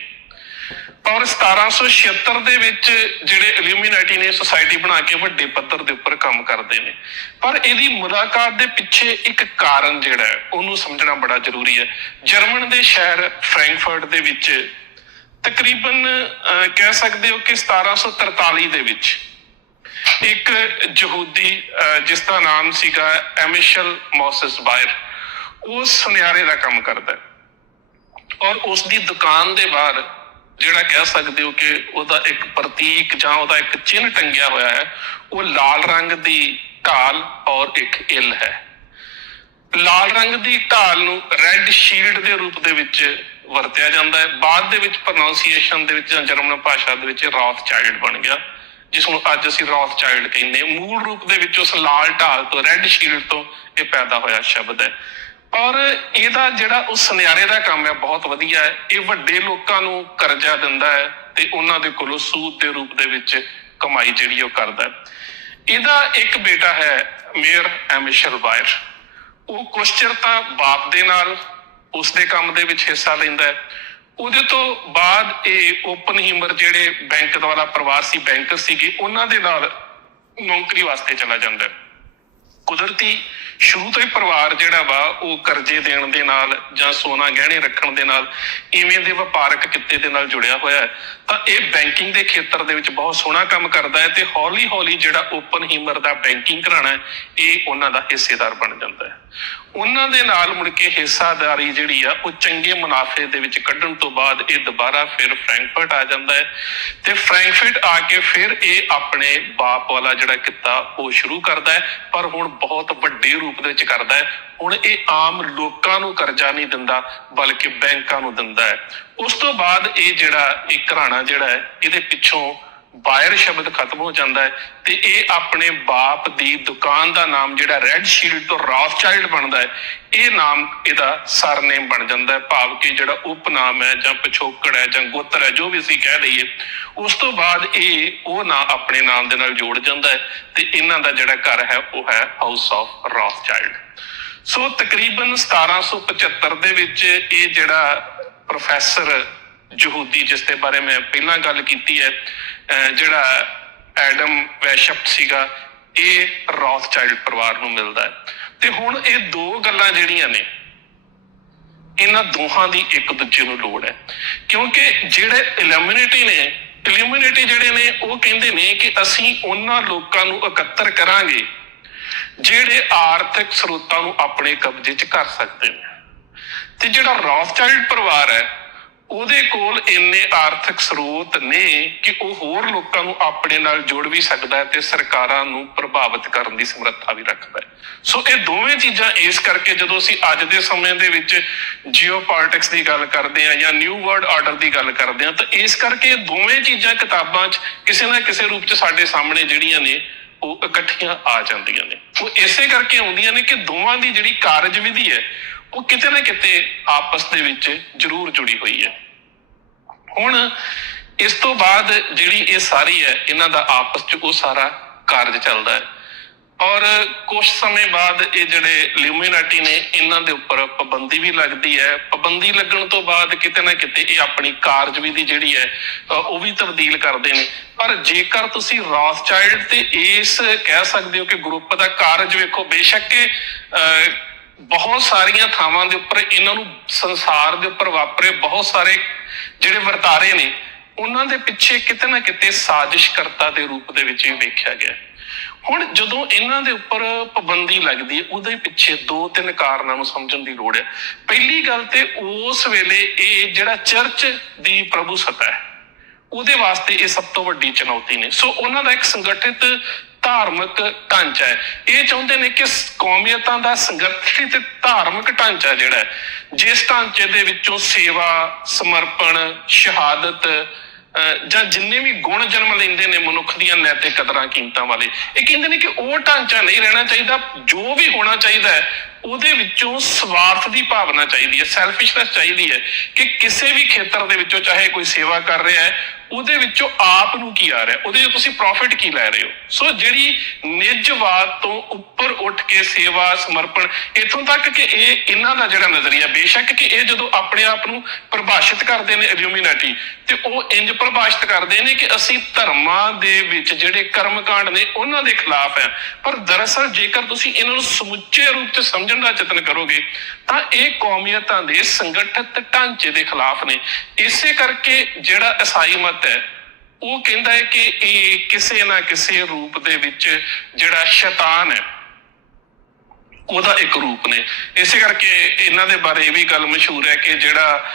ਔਰ 1776 ਦੇ ਵਿੱਚ ਜਿਹੜੇ ਇਲੂਮੀਨਾਟੀ ਨੇ ਸੁਸਾਇਟੀ ਬਣਾ ਕੇ ਵੱਡੇ ਪੱਧਰ ਦੇ ਉੱਪਰ ਕੰਮ ਕਰਦੇ ਨੇ। ਪਰ ਇਹਦੀ ਮੁਲਾਕਾਤ ਦੇ ਪਿੱਛੇ ਇੱਕ ਕਾਰਨ ਜਿਹੜਾ ਹੈ ਉਹਨੂੰ ਸਮਝਣਾ ਬੜਾ ਜ਼ਰੂਰੀ ਹੈ। ਜਰਮਨ ਦੇ ਸ਼ਹਿਰ ਫ੍ਰੈਂਕਫਰਟ ਦੇ ਵਿੱਚ ਤਕਰੀਬਨ ਅਹ, ਕਹਿ ਸਕਦੇ ਹੋ ਕਿ 1743 ਦੇ ਵਿੱਚ ਇੱਕ ਯਹੂਦੀ ਅਹ, ਜਿਸ ਦਾ ਨਾਮ ਸੀਗਾ ਐਮਿਸ਼ਲ ਮੋਸਸ ਬਾਇਰ ਉਹ ਸੁਨਿਆਰੇ ਦਾ ਕੰਮ ਕਰਦਾ ਹੈ। ਔਰ ਉਸ ਦੀ ਦੁਕਾਨ ਦੇ ਬਾਹਰ ਜਿਹੜਾ ਕਹਿ ਸਕਦੇ ਹੋ ਕਿ ਉਹਦਾ ਇੱਕ ਪ੍ਰਤੀਕ ਜਾਂ ਉਹਦਾ ਇੱਕ ਚਿੰਨ੍ਹ ਟੰਗਿਆ ਹੋਇਆ ਹੈ, ਉਹ ਲਾਲ ਰੰਗ ਦੀ ਢਾਲ ਔਰ ਇੱਕ ਇਲ ਹੈ। ਲਾਲ ਰੰਗ ਦੀ ਢਾਲ ਨੂੰ ਰੈੱਡ ਸ਼ੀਲਡ ਦੇ ਰੂਪ ਦੇ ਵਿੱਚ ਵਰਤਿਆ ਜਾਂਦਾ ਹੈ। ਬਾਅਦ ਦੇ ਵਿੱਚ ਪ੍ਰੋਨਾਂਸੀਏਸ਼ਨ ਦੇ ਵਿੱਚ ਜਾਂ ਜਰਮਨ ਭਾਸ਼ਾ ਦੇ ਵਿੱਚ ਰੌਥ ਚਾਈਲਡ ਬਣ ਗਿਆ, ਜਿਸ ਨੂੰ ਅੱਜ ਅਸੀਂ ਰੌਥ ਚਾਈਲਡ ਕਹਿੰਦੇ ਮੂਲ ਰੂਪ ਦੇ ਵਿੱਚ ਉਸ ਲਾਲ ਢਾਲ ਤੋਂ ਰੈੱਡ ਸ਼ੀਲਡ ਤੋਂ ਇਹ ਪੈਦਾ ਹੋਇਆ ਸ਼ਬਦ ਹੈ। ਔਰ ਇਹਦਾ ਜਿਹੜਾ ਉਹ ਸੁਨਿਆਰੇ ਦਾ ਕੰਮ ਹੈ, ਬਹੁਤ ਵਧੀਆ ਹੈ। ਇਹ ਵੱਡੇ ਲੋਕਾਂ ਨੂੰ ਕਰਜ਼ਾ ਦਿੰਦਾ ਹੈ ਤੇ ਉਹਨਾਂ ਦੇ ਕੋਲੋਂ ਸੂਦ ਦੇ ਰੂਪ ਦੇ ਵਿੱਚ ਕਮਾਈ ਜਿਹੜੀ ਉਹ ਕਰਦਾ ਹੈ। ਇਹਦਾ ਇੱਕ ਬੇਟਾ ਹੈ, ਮੇਅਰ ਐਮਿਸ਼ਲ ਵਾਇਰ ਉਹ ਕੁਛ ਚਿਰ ਤਾਂ ਬਾਪ ਦੇ ਨਾਲ ਉਸ ਦੇ ਕੰਮ ਦੇ ਵਿੱਚ ਹਿੱਸਾ ਲੈਂਦਾ ਹੈ। ਉਹਦੇ ਤੋਂ ਬਾਅਦ ਇਹ ਓਪਨ ਹੀਮਰ ਜਿਹੜੇ ਬੈਂਕ ਵਾਲਾ ਪਰਿਵਾਰ ਸੀ ਬੈਂਕਰ ਸੀਗੇ, ਉਹਨਾਂ ਦੇ ਨਾਲ ਨੌਕਰੀ ਵਾਸਤੇ ਚਲਾ ਜਾਂਦਾ ਹੈ। ਕੁਦਰਤੀ ਸ਼ੁਰੂ ਤੋਂ ਹੀ ਪਰਿਵਾਰ ਜਿਹੜਾ ਵਾ, ਉਹ ਕਰਜ਼ੇ ਦੇਣ ਦੇ ਨਾਲ ਜਾਂ ਸੋਨਾ ਗਹਿਣੇ ਰੱਖਣ ਦੇ ਨਾਲ ਇਵੇਂ ਦੇ ਵਪਾਰਕ ਕਿੱਤੇ ਦੇ ਨਾਲ ਜੁੜਿਆ ਹੋਇਆ ਹੈ। ਤਾਂ ਇਹ ਬੈਂਕਿੰਗ ਦੇ ਖੇਤਰ ਦੇ ਵਿੱਚ ਬਹੁਤ ਸੋਹਣਾ ਕੰਮ ਕਰਦਾ ਹੈ ਤੇ ਹੌਲੀ ਹੌਲੀ ਜਿਹੜਾ ਓਪਨ ਹੀਮਰ ਦਾ ਬੈਂਕਿੰਗ ਘਰਾਣਾ ਹੈ, ਇਹ ਉਹਨਾਂ ਦਾ ਹਿੱਸੇਦਾਰ ਬਣ ਜਾਂਦਾ ਹੈ। ਉਹਨਾਂ ਦੇ ਨਾਲ ਮੁੜ ਕੇ ਹਿੱਸਾਦਾਰੀ ਜਿਹੜੀ ਆ, ਉਹ ਚੰਗੇ ਮੁਨਾਫੇ ਦੇ ਵਿੱਚ ਕੱਢਣ ਤੋਂ ਬਾਅਦ ਇਹ ਦੁਬਾਰਾ ਫਿਰ ਫਰੈਂਕਫਰਟ ਆ ਜਾਂਦਾ ਹੈ ਤੇ ਫਰੈਂਕਫਰਟ ਆ ਕੇ ਫਿਰ ਇਹ ਆਪਣੇ ਬਾਪ ਵਾਲਾ ਜਿਹੜਾ ਕਿੱਤਾ, ਉਹ ਸ਼ੁਰੂ ਕਰਦਾ ਹੈ, ਪਰ ਹੁਣ ਬਹੁਤ ਵੱਡੇ ਰੂਪ ਦੇ ਵਿੱਚ ਕਰਦਾ ਹੈ। ਹੁਣ ਇਹ ਆਮ ਲੋਕਾਂ ਨੂੰ ਕਰਜ਼ਾ ਨਹੀਂ ਦਿੰਦਾ, ਬਲਕਿ ਬੈਂਕਾਂ ਨੂੰ ਦਿੰਦਾ ਹੈ। ਉਸ ਤੋਂ ਬਾਅਦ ਇਹ ਜਿਹੜਾ ਇਹ ਘਰਾਣਾ ਜਿਹੜਾ ਹੈ, ਇਹਦੇ ਪਿੱਛੋਂ ਬਾਇਰ ਸ਼ਬਦ ਖਤਮ ਹੋ ਜਾਂਦਾ ਹੈ ਤੇ ਇਹ ਆਪਣੇ ਬਾਪ ਦੀ ਦੁਕਾਨ ਦਾ ਨਾਮ ਜਿਹੜਾ ਰੈੱਡ ਸ਼ੀਲਡ ਤੋਂ ਰਾਥਚਾਈਲਡ ਬਣਦਾ ਹੈ, ਇਹ ਨਾਮ ਇਹਦਾ ਸਰਨੇਮ ਬਣ ਜਾਂਦਾ ਹੈ, ਭਾਵ ਕਿ ਜਿਹੜਾ ਉਪਨਾਮ ਹੈ ਜਾਂ ਪਿਛੋਕੜ ਹੈ ਜਾਂ ਗੋਤਰ ਹੈ, ਜੋ ਵੀ ਅਸੀਂ ਕਹਿ ਲਈਏ ਉਸ ਤੋਂ ਬਾਅਦ ਇਹ ਉਹ ਨਾਂ ਆਪਣੇ ਨਾਮ ਦੇ ਨਾਲ ਜੋੜ ਜਾਂਦਾ ਹੈ ਤੇ ਇਹਨਾਂ ਦਾ ਜਿਹੜਾ ਘਰ ਹੈ, ਉਹ ਹੈ ਹਾਊਸ ਆਫ ਰਾਥਚਾਈਲਡ ਸੋ ਤਕਰੀਬਨ 1775 ਦੇ ਵਿੱਚ ਇਹ ਜਿਹੜਾ ਪ੍ਰੋਫੈਸਰ ਯਹੂਦੀ, ਜਿਸ ਦੇ ਬਾਰੇ ਮੈਂ ਪਹਿਲਾਂ ਗੱਲ ਕੀਤੀ ਹੈ ਜਿਹੜਾ ਐਡਮ ਵੈਸ਼ਪ ਸੀਗਾ, ਇਹ ਰਾਥਚਾਈਲਡ ਪਰਿਵਾਰ ਨੂੰ ਮਿਲਦਾ ਹੈ। ਤੇ ਹੁਣ ਇਹ ਦੋ ਗੱਲਾਂ ਜਿਹੜੀਆਂ ਨੇ, ਇਹਨਾਂ ਦੋਹਾਂ ਦੀ ਇੱਕ ਦੂਜੇ ਨੂੰ ਲੋੜ ਹੈ। ਕਿਉਂਕਿ ਜਿਹੜੇ ਇਲੂਮਿਨੇਟੀ ਨੇ, ਇਲੂਮਿਨੇਟੀ ਜਿਹੜੇ ਨੇ, ਉਹ ਕਹਿੰਦੇ ਨੇ ਕਿ ਅਸੀਂ ਉਹਨਾਂ ਲੋਕਾਂ ਨੂੰ ਇਕੱਤਰ ਕਰਾਂਗੇ, ਜਿਹੜੇ ਆਰਥਿਕ ਸਰੋਤਾਂ ਨੂੰ ਆਪਣੇ ਕਬਜ਼ੇ 'ਚ ਕਰ ਸਕਦੇ ਨੇ। ਤੇ ਜਿਹੜਾ ਰੌਥਚਾਈਲਡ ਪਰਿਵਾਰ ਹੈ ਉਹਦੇ ਕੋਲ ਇੰਨੇ ਆਰਥਿਕ ਸਰੋਤ ਨੇ ਕਿ ਉਹ ਹੋਰ ਲੋਕਾਂ ਨੂੰ ਆਪਣੇ ਨਾਲ ਜੋੜ ਵੀ ਸਕਦਾ ਹੈ ਤੇ ਸਰਕਾਰਾਂ ਨੂੰ ਪ੍ਰਭਾਵਿਤ ਕਰਨ ਦੀ ਸਮਰੱਥਾ ਵੀ ਰੱਖਦਾ ਹੈ। ਸੋ ਇਹ ਦੋਵੇਂ ਚੀਜ਼ਾਂ ਇਸ ਕਰਕੇ ਜਦੋਂ ਅਸੀਂ ਅੱਜ ਦੇ ਸਮੇਂ ਦੇ ਵਿੱਚ ਜੀਓਪੋਲਿਟਿਕਸ ਦੀ ਗੱਲ ਕਰਦੇ ਹਾਂ ਜਾਂ ਨਿਊ ਵਰਲਡ ਆਰਡਰ ਦੀ ਗੱਲ ਕਰਦੇ ਹਾਂ, ਤਾਂ ਇਸ ਕਰਕੇ ਇਹ ਦੋਵੇਂ ਚੀਜ਼ਾਂ ਕਿਤਾਬਾਂ 'ਚ ਕਿਸੇ ਨਾ ਕਿਸੇ ਰੂਪ 'ਚ ਸਾਡੇ ਸਾਹਮਣੇ ਜਿਹੜੀਆਂ ਨੇ, ਉਹ ਇਕੱਠੀਆਂ ਆ ਜਾਂਦੀਆਂ ਨੇ। ਉਹ ਇਸੇ ਕਰਕੇ ਆਉਂਦੀਆਂ ਨੇ ਕਿ ਦੋਵਾਂ ਦੀ ਜਿਹੜੀ ਕਾਰਜ ਵਿਧੀ ਹੈ ਉਹ ਕਿਤੇ ਨਾ ਕਿਤੇ ਆਪਸ ਦੇ ਵਿੱਚ ਜ਼ਰੂਰ ਜੁੜੀ ਹੋਈ ਹੈ। ਹੁਣ ਇਸ ਤੋਂ ਬਾਅਦ ਜਿਹੜੀ ਇਹ ਸਾਰੀ ਹੈ ਇਹਨਾਂ ਦਾ ਆਪਸ 'ਚ ਉਹ ਸਾਰਾ ਕਾਰਜ ਚੱਲਦਾ ਹੈ। ਔਰ ਕੁਝ ਸਮੇਂ ਬਾਅਦ ਇਹ ਜਿਹੜੇ ਲਿਊਮੀਨਾਟੀ ਨੇ ਇਹਨਾਂ ਦੇ ਉੱਪਰ ਪਾਬੰਦੀ ਵੀ ਲੱਗਦੀ ਹੈ। ਪਾਬੰਦੀ ਲੱਗਣ ਤੋਂ ਬਾਅਦ ਕਿਤੇ ਨਾ ਕਿਤੇ ਇਹ ਆਪਣੀ ਕਾਰਜਵਿਧੀ ਜਿਹੜੀ ਹੈ ਉਹ ਵੀ ਤਬਦੀਲ ਕਰਦੇ ਨੇ। ਪਰ ਜੇਕਰ ਤੁਸੀਂ ਰਾਥਚਾਈਲਡ ਤੇ ਇਸ ਕਹਿ ਸਕਦੇ ਹੋ ਕਿ ਗਰੁੱਪ ਦਾ ਕਾਰਜ ਵੇਖੋ ਬੇਸ਼ੱਕ ਇਹ, ਬਹੁਤ ਸਾਰੀਆਂ ਥਾਵਾਂ ਦੇ ਉੱਪਰ ਇਹਨਾਂ ਨੂੰ ਸੰਸਾਰ ਦੇ ਉੱਪਰ ਵਾਪਰੇ ਬਹੁਤ ਸਾਰੇ ਜਿਹੜੇ ਵਰਤਾਰੇ ਨੇ, ਉਹਨਾਂ ਦੇ ਪਿੱਛੇ ਕਿਤੇ ਨਾ ਕਿਤੇ ਸਾਜ਼ਿਸ਼ਕਰਤਾ ਦੇ ਰੂਪ ਦੇ ਵਿੱਚ ਹੀ ਵੇਖਿਆ ਗਿਆ। ਹੁਣ ਜਦੋਂ ਇਹਨਾਂ ਦੇ ਉੱਪਰ ਪਾਬੰਦੀ ਲੱਗਦੀ ਹੈ, ਉਹਦੇ ਪਿੱਛੇ ਦੋ ਤਿੰਨ ਕਾਰਨਾਂ ਨੂੰ ਸਮਝਣ ਦੀ ਲੋੜ ਹੈ। ਪਹਿਲੀ ਗੱਲ ਤੇ ਉਸ ਵੇਲੇ ਇਹ ਜਿਹੜਾ ਚਰਚ ਦੀ ਪ੍ਰਭੂ ਸਤਾ ਹੈ, ਉਹਦੇ ਵਾਸਤੇ ਇਹ ਸਭ ਤੋਂ ਵੱਡੀ ਚੁਣੌਤੀ ਨੇ। ਸੋ ਉਹਨਾਂ ਦਾ ਇੱਕ ਸੰਗਠਿਤ ਧਾਰਮਿਕ ਢਾਂਚਾ ਹੈ। ਇਹ ਚਾਹੁੰਦੇ ਨੇ ਕਿ ਕੌਮੀਅਤਾਂ ਦਾ ਸੰਗਠਿਤ ਧਾਰਮਿਕ ਢਾਂਚਾ ਜਿਹੜਾ ਜਿਸ ਢਾਂਚੇ ਦੇ ਵਿੱਚੋਂ ਸੇਵਾ, ਸਮਰਪਣ, ਸ਼ਹਾਦਤ ਜਾਂ ਜਿੰਨੇ ਵੀ ਗੁਣ ਜਨਮ ਲੈਂਦੇ ਨੇ ਮਨੁੱਖ ਦੀਆਂ ਨੈਤਿਕ ਕਦਰਾਂ, ਕੀਮਤਾਂ ਵਾਲੇ, ਇਹ ਕਹਿੰਦੇ ਨੇ ਕਿ ਉਹ ਢਾਂਚਾ ਨਹੀਂ ਰਹਿਣਾ ਚਾਹੀਦਾ। ਜੋ ਵੀ ਹੋਣਾ ਚਾਹੀਦਾ ਹੈ, ਉਹਦੇ ਵਿੱਚੋਂ ਸਵਾਰਥ ਦੀ ਭਾਵਨਾ ਚਾਹੀਦੀ ਹੈ ਸੈਲਫਿਸ਼ਨੈਸ ਚਾਹੀਦੀ ਹੈ ਕਿ ਕਿਸੇ ਵੀ ਖੇਤਰ ਦੇ ਵਿੱਚੋਂ ਚਾਹੇ ਕੋਈ ਸੇਵਾ ਕਰ ਰਿਹਾ ਹੈ ਉਹਦੇ ਵਿੱਚੋਂ ਆਪ ਨੂੰ ਕੀ ਆ ਰਿਹਾ? ਉਹਦੇ ਵਿੱਚ ਤੁਸੀਂ ਪ੍ਰੋਫਿਟ ਕੀ ਲੈ ਰਹੇ ਹੋ? ਸੋ ਜਿਹੜੀ ਨਿੱਜਵਾਦ ਤੋਂ ਉੱਪਰ ਉੱਠ ਕੇ ਸੇਵਾ, ਸਮਰਪਣ, ਇਥੋਂ ਤੱਕ ਕਿ ਇਹ ਇਹਨਾਂ ਦਾ ਜਿਹੜਾ ਨਜ਼ਰੀਆ, ਬੇਸ਼ੱਕ ਕਿ ਇਹ ਜਦੋਂ ਆਪਣੇ ਆਪ ਨੂੰ ਪਰਿਭਾਸ਼ਿਤ ਕਰਦੇ ਨੇ ਇਲੂਮੀਨਾਟੀ ਤੇ ਉਹ ਇੰਜ ਪਰਿਭਾਸ਼ਿਤ ਕਰਦੇ ਨੇ ਕਿ ਅਸੀਂ ਧਰਮਾਂ ਦੇ ਵਿੱਚ ਜਿਹੜੇ ਕਰਮਕਾਂਡ ਨੇ, ਉਹਨਾਂ ਦੇ ਖਿਲਾਫ ਹੈ। ਪਰ ਦਰਅਸਲ ਜੇਕਰ ਤੁਸੀਂ ਇਹਨਾਂ ਨੂੰ ਸਮੁੱਚੇ ਰੂਪ 'ਚ ਸਮਝਣ ਦਾ ਯਤਨ ਕਰੋਗੇ, ਤਾਂ ਇਹ ਕੌਮੀਅਤਾਂ ਦੇ ਸੰਗਠਿਤ ਢਾਂਚੇ ਦੇ ਖਿਲਾਫ ਨੇ। ਇਸੇ ਕਰਕੇ ਜਿਹੜਾ ਈਸਾਈ ਮਤ ਹੈ, ਉਹ ਕਹਿੰਦਾ ਹੈ ਕਿ ਇਹ ਕਿਸੇ ਨਾ ਕਿਸੇ ਰੂਪ ਦੇ ਵਿੱਚ ਜਿਹੜਾ ਸ਼ੈਤਾਨ ਹੈ ਉਹਦਾ ਇੱਕ ਰੂਪ ਨੇ। ਇਸੇ ਕਰਕੇ ਇਹਨਾਂ ਦੇ ਬਾਰੇ ਇਹ ਵੀ ਗੱਲ ਮਸ਼ਹੂਰ ਹੈ ਕਿ ਜਿਹੜਾ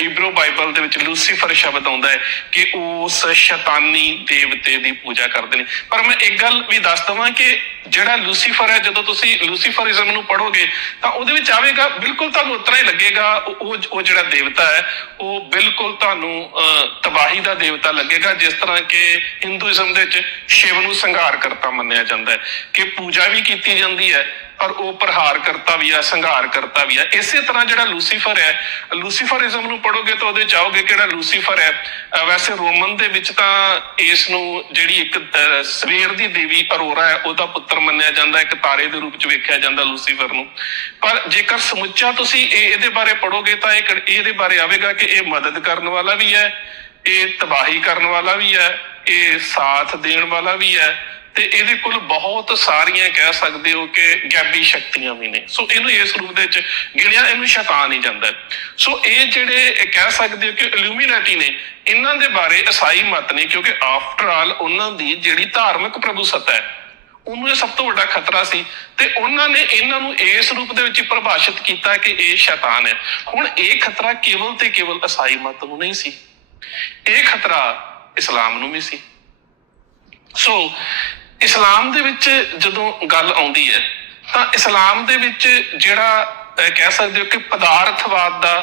ਹੀਬਰੂ ਬਾਈਬਲ ਦੇ ਵਿੱਚ ਲੂਸੀਫਰ ਸ਼ਬਦ ਆਉਂਦਾ ਹੈ ਕਿ ਉਸ ਸ਼ੈਤਾਨੀ ਦੇਵਤੇ ਦੀ ਪੂਜਾ ਕਰਦੇ ਨੇ। ਪਰ ਮੈਂ ਇੱਕ ਗੱਲ ਵੀ ਦੱਸ ਦਵਾਂ ਕਿ ਜਿਹੜਾ ਲੂਸੀਫਰ ਹੈ ਜਦੋਂ ਤੁਸੀਂ ਲੂਸੀਫਰਿਜ਼ਮ ਨੂੰ ਪੜੋਗੇ ਤਾਂ ਉਹਦੇ ਵਿੱਚ ਆਵੇਗਾ ਬਿਲਕੁਲ ਤੁਹਾਨੂੰ ਉਤਰਾ ਹੀ ਲੱਗੇਗਾ ਉਹ ਉਹ- ਉਹ ਜਿਹੜਾ ਦੇਵਤਾ ਹੈ ਉਹ ਬਿਲਕੁਲ ਤੁਹਾਨੂੰ ਅਹ, ਤਬਾਹੀ ਦਾ ਦੇਵਤਾ ਲੱਗੇਗਾ ਜਿਸ ਤਰ੍ਹਾਂ ਕਿ ਹਿੰਦੂਇਜ਼ਮ ਦੇ ਵਿੱਚ ਸ਼ਿਵ ਨੂੰ ਸੰਘਾਰ ਕਰਤਾ ਮੰਨਿਆ ਜਾਂਦਾ ਹੈ। ਕਿ ਪੂਜਾ ਵੀ ਕੀਤੀ ਜਾਂਦੀ ਹੈ ਪਰ ਉਹ ਪ੍ਰਹਾਰ ਕਰਤਾ ਵੀ ਆ ਸੰਘਾਰ ਕਰਤਾ ਵੀ ਆ। ਇਸੇ ਤਰ੍ਹਾਂ ਜਿਹੜਾ ਲੂਸੀਫਰ ਹੈ, ਲੂਸੀਫਰਿਜ਼ਮ ਨੂੰ ਪੜੋਗੇ ਤਾਂ ਉਹਦੇ ਚਾਹੋਗੇ ਕਿਹੜਾ ਲੂਸੀਫਰ ਹੈ। ਵੈਸੇ ਰੋਮਨ ਦੇ ਵਿੱਚ ਤਾਂ ਇਸ ਨੂੰ ਜਿਹੜੀ ਇੱਕ ਸਵੇਰ ਦੀ ਦੇਵੀ ਅਰੋਰਾ ਹੈ, ਉਹਦਾ ਪੁੱਤਰ ਮੰਨਿਆ ਜਾਂਦਾ, ਇੱਕ ਤਾਰੇ ਦੇ ਰੂਪ ਚ ਵੇਖਿਆ ਜਾਂਦਾ ਲੂਸੀਫਰ ਨੂੰ। ਪਰ ਜੇਕਰ ਸਮੁੱਚਾ ਤੁਸੀਂ ਇਹ, ਇਹਦੇ ਬਾਰੇ ਪੜੋਗੇ ਤਾਂ ਇਹ ਇਹਦੇ ਬਾਰੇ ਆਵੇਗਾ ਕਿ ਇਹ ਮਦਦ ਕਰਨ ਵਾਲਾ ਵੀ ਹੈ, ਇਹ ਤਬਾਹੀ ਕਰਨ ਵਾਲਾ ਵੀ ਹੈ, ਇਹ ਸਾਥ ਦੇਣ ਵਾਲਾ ਵੀ ਹੈ। ਤੇ ਇਹਦੇ ਕੋਲ ਬਹੁਤ ਸਾਰੀਆਂ ਕਹਿ ਸਕਦੇ ਹੋ ਕਿ ਗੈਬੀ ਸ਼ਕਤੀਆਂ ਵੀ ਨੇ। ਸੋ ਇਹਨੂੰ ਇਸ ਰੂਪ ਦੇ ਵਿੱਚ ਗਿਣਿਆ, ਇਹਨੂੰ ਸ਼ੈਤਾਨ ਹੀ ਜਾਂਦਾ ਸੋ ਇਹ ਜਿਹੜੇ ਕਹਿ ਸਕਦੇ ਹੋ ਕਿ ਇਲੂਮੀਨਾਟੀ ਨੇ, ਇਹਨਾਂ ਦੇ ਬਾਰੇ ਈਸਾਈ ਮਤ ਨੇ, ਕਿਉਂਕਿ ਆਫਟਰ ਆਲ ਉਹਨਾਂ ਦੀ ਜਿਹੜੀ ਧਾਰਮਿਕ ਪ੍ਰਭੂ ਸੱਤਾ ਹੈ, ਉਹਨੂੰ ਇਹ ਸਭ ਤੋਂ ਵੱਡਾ ਖਤਰਾ ਸੀ ਤੇ ਉਹਨਾਂ ਨੇ ਇਹਨਾਂ ਨੂੰ ਇਸ ਰੂਪ ਦੇ ਵਿੱਚ ਪਰਿਭਾਸ਼ਿਤ ਕੀਤਾ ਕਿ ਇਹ ਸ਼ੈਤਾਨ ਹੈ। ਹੁਣ ਇਹ ਖਤਰਾ ਕੇਵਲ ਤੇ ਕੇਵਲ ਈਸਾਈ ਮਤ ਨੂੰ ਨਹੀਂ ਸੀ। ਇਹ ਖਤਰਾ ਇਸਲਾਮ ਨੂੰ ਵੀ ਸੀ। ਸੋ ਇਸਲਾਮ ਦੇ ਵਿੱਚ ਜਦੋਂ ਗੱਲ ਆਉਂਦੀ ਹੈ, ਤਾਂ ਇਸਲਾਮ ਦੇ ਵਿੱਚ ਜਿਹੜਾ ਕਹਿ ਸਕਦੇ ਹੋ ਕਿ ਪਦਾਰਥਵਾਦ ਦਾ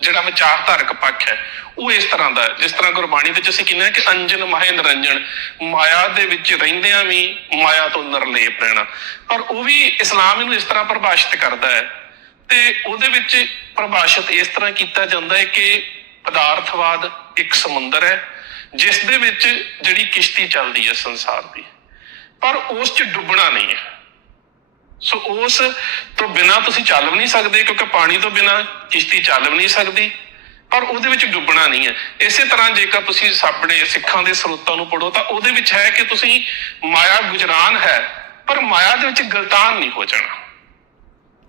ਜਿਹੜਾ ਵਿਚਾਰਧਾਰਕ ਪੱਖ ਹੈ, ਉਹ ਇਸ ਤਰ੍ਹਾਂ ਦਾ ਜਿਸ ਤਰ੍ਹਾਂ ਗੁਰਬਾਣੀ ਵਿੱਚ ਅਸੀਂ ਕਹਿੰਦੇ ਹਾਂ ਕਿ ਅੰਜਨ, ਮਾਹੇ, ਨਿਰੰਜਨ, ਮਾਇਆ ਦੇ ਵਿੱਚ ਰਹਿੰਦਿਆਂ ਵੀ ਮਾਇਆ ਤੋਂ ਨਿਰਲੇਪ ਰਹਿਣਾ। ਪਰ ਉਹ ਵੀ ਇਸਲਾਮ ਇਹਨੂੰ ਇਸ ਤਰ੍ਹਾਂ ਪਰਿਭਾਸ਼ਿਤ ਕਰਦਾ ਹੈ ਤੇ ਉਹਦੇ ਵਿੱਚ ਪਰਿਭਾਸ਼ਿਤ ਇਸ ਤਰ੍ਹਾਂ ਕੀਤਾ ਜਾਂਦਾ ਹੈ ਕਿ ਪਦਾਰਥਵਾਦ ਇੱਕ ਸਮੁੰਦਰ ਹੈ, ਜਿਸ ਦੇ ਵਿੱਚ ਜਿਹੜੀ ਕਿਸ਼ਤੀ ਚੱਲਦੀ ਹੈ ਸੰਸਾਰ ਦੀ। ਪਰ ਉਸ 'ਚ ਡੁੱਬਣਾ ਨਹੀਂ ਹੈ। ਸੋ ਉਸ ਤੋਂ ਬਿਨਾ ਤੁਸੀਂ ਚੱਲ ਵੀ ਨਹੀਂ ਸਕਦੇ, ਕਿਉਂਕਿ ਪਾਣੀ ਤੋਂ ਬਿਨਾ ਕਿਸ਼ਤੀ ਚੱਲ ਵੀ ਨਹੀਂ ਸਕਦੀ। ਪਰ ਉਹਦੇ ਵਿੱਚ ਡੁੱਬਣਾ ਨਹੀਂ ਹੈ। ਇਸੇ ਤਰ੍ਹਾਂ ਜੇਕਰ ਤੁਸੀਂ ਆਪਣੇ ਸਿੱਖਾਂ ਦੇ ਸਰੋਤਾਂ ਨੂੰ ਪੜੋ ਤਾਂ ਉਹਦੇ ਵਿੱਚ ਹੈ ਕਿ ਤੁਸੀਂ ਮਾਇਆ ਗੁਜਰਾਨ ਹੈ, ਪਰ ਮਾਇਆ ਦੇ ਵਿੱਚ ਗਲਤਾਨ ਨਹੀਂ ਹੋ ਜਾਣਾ।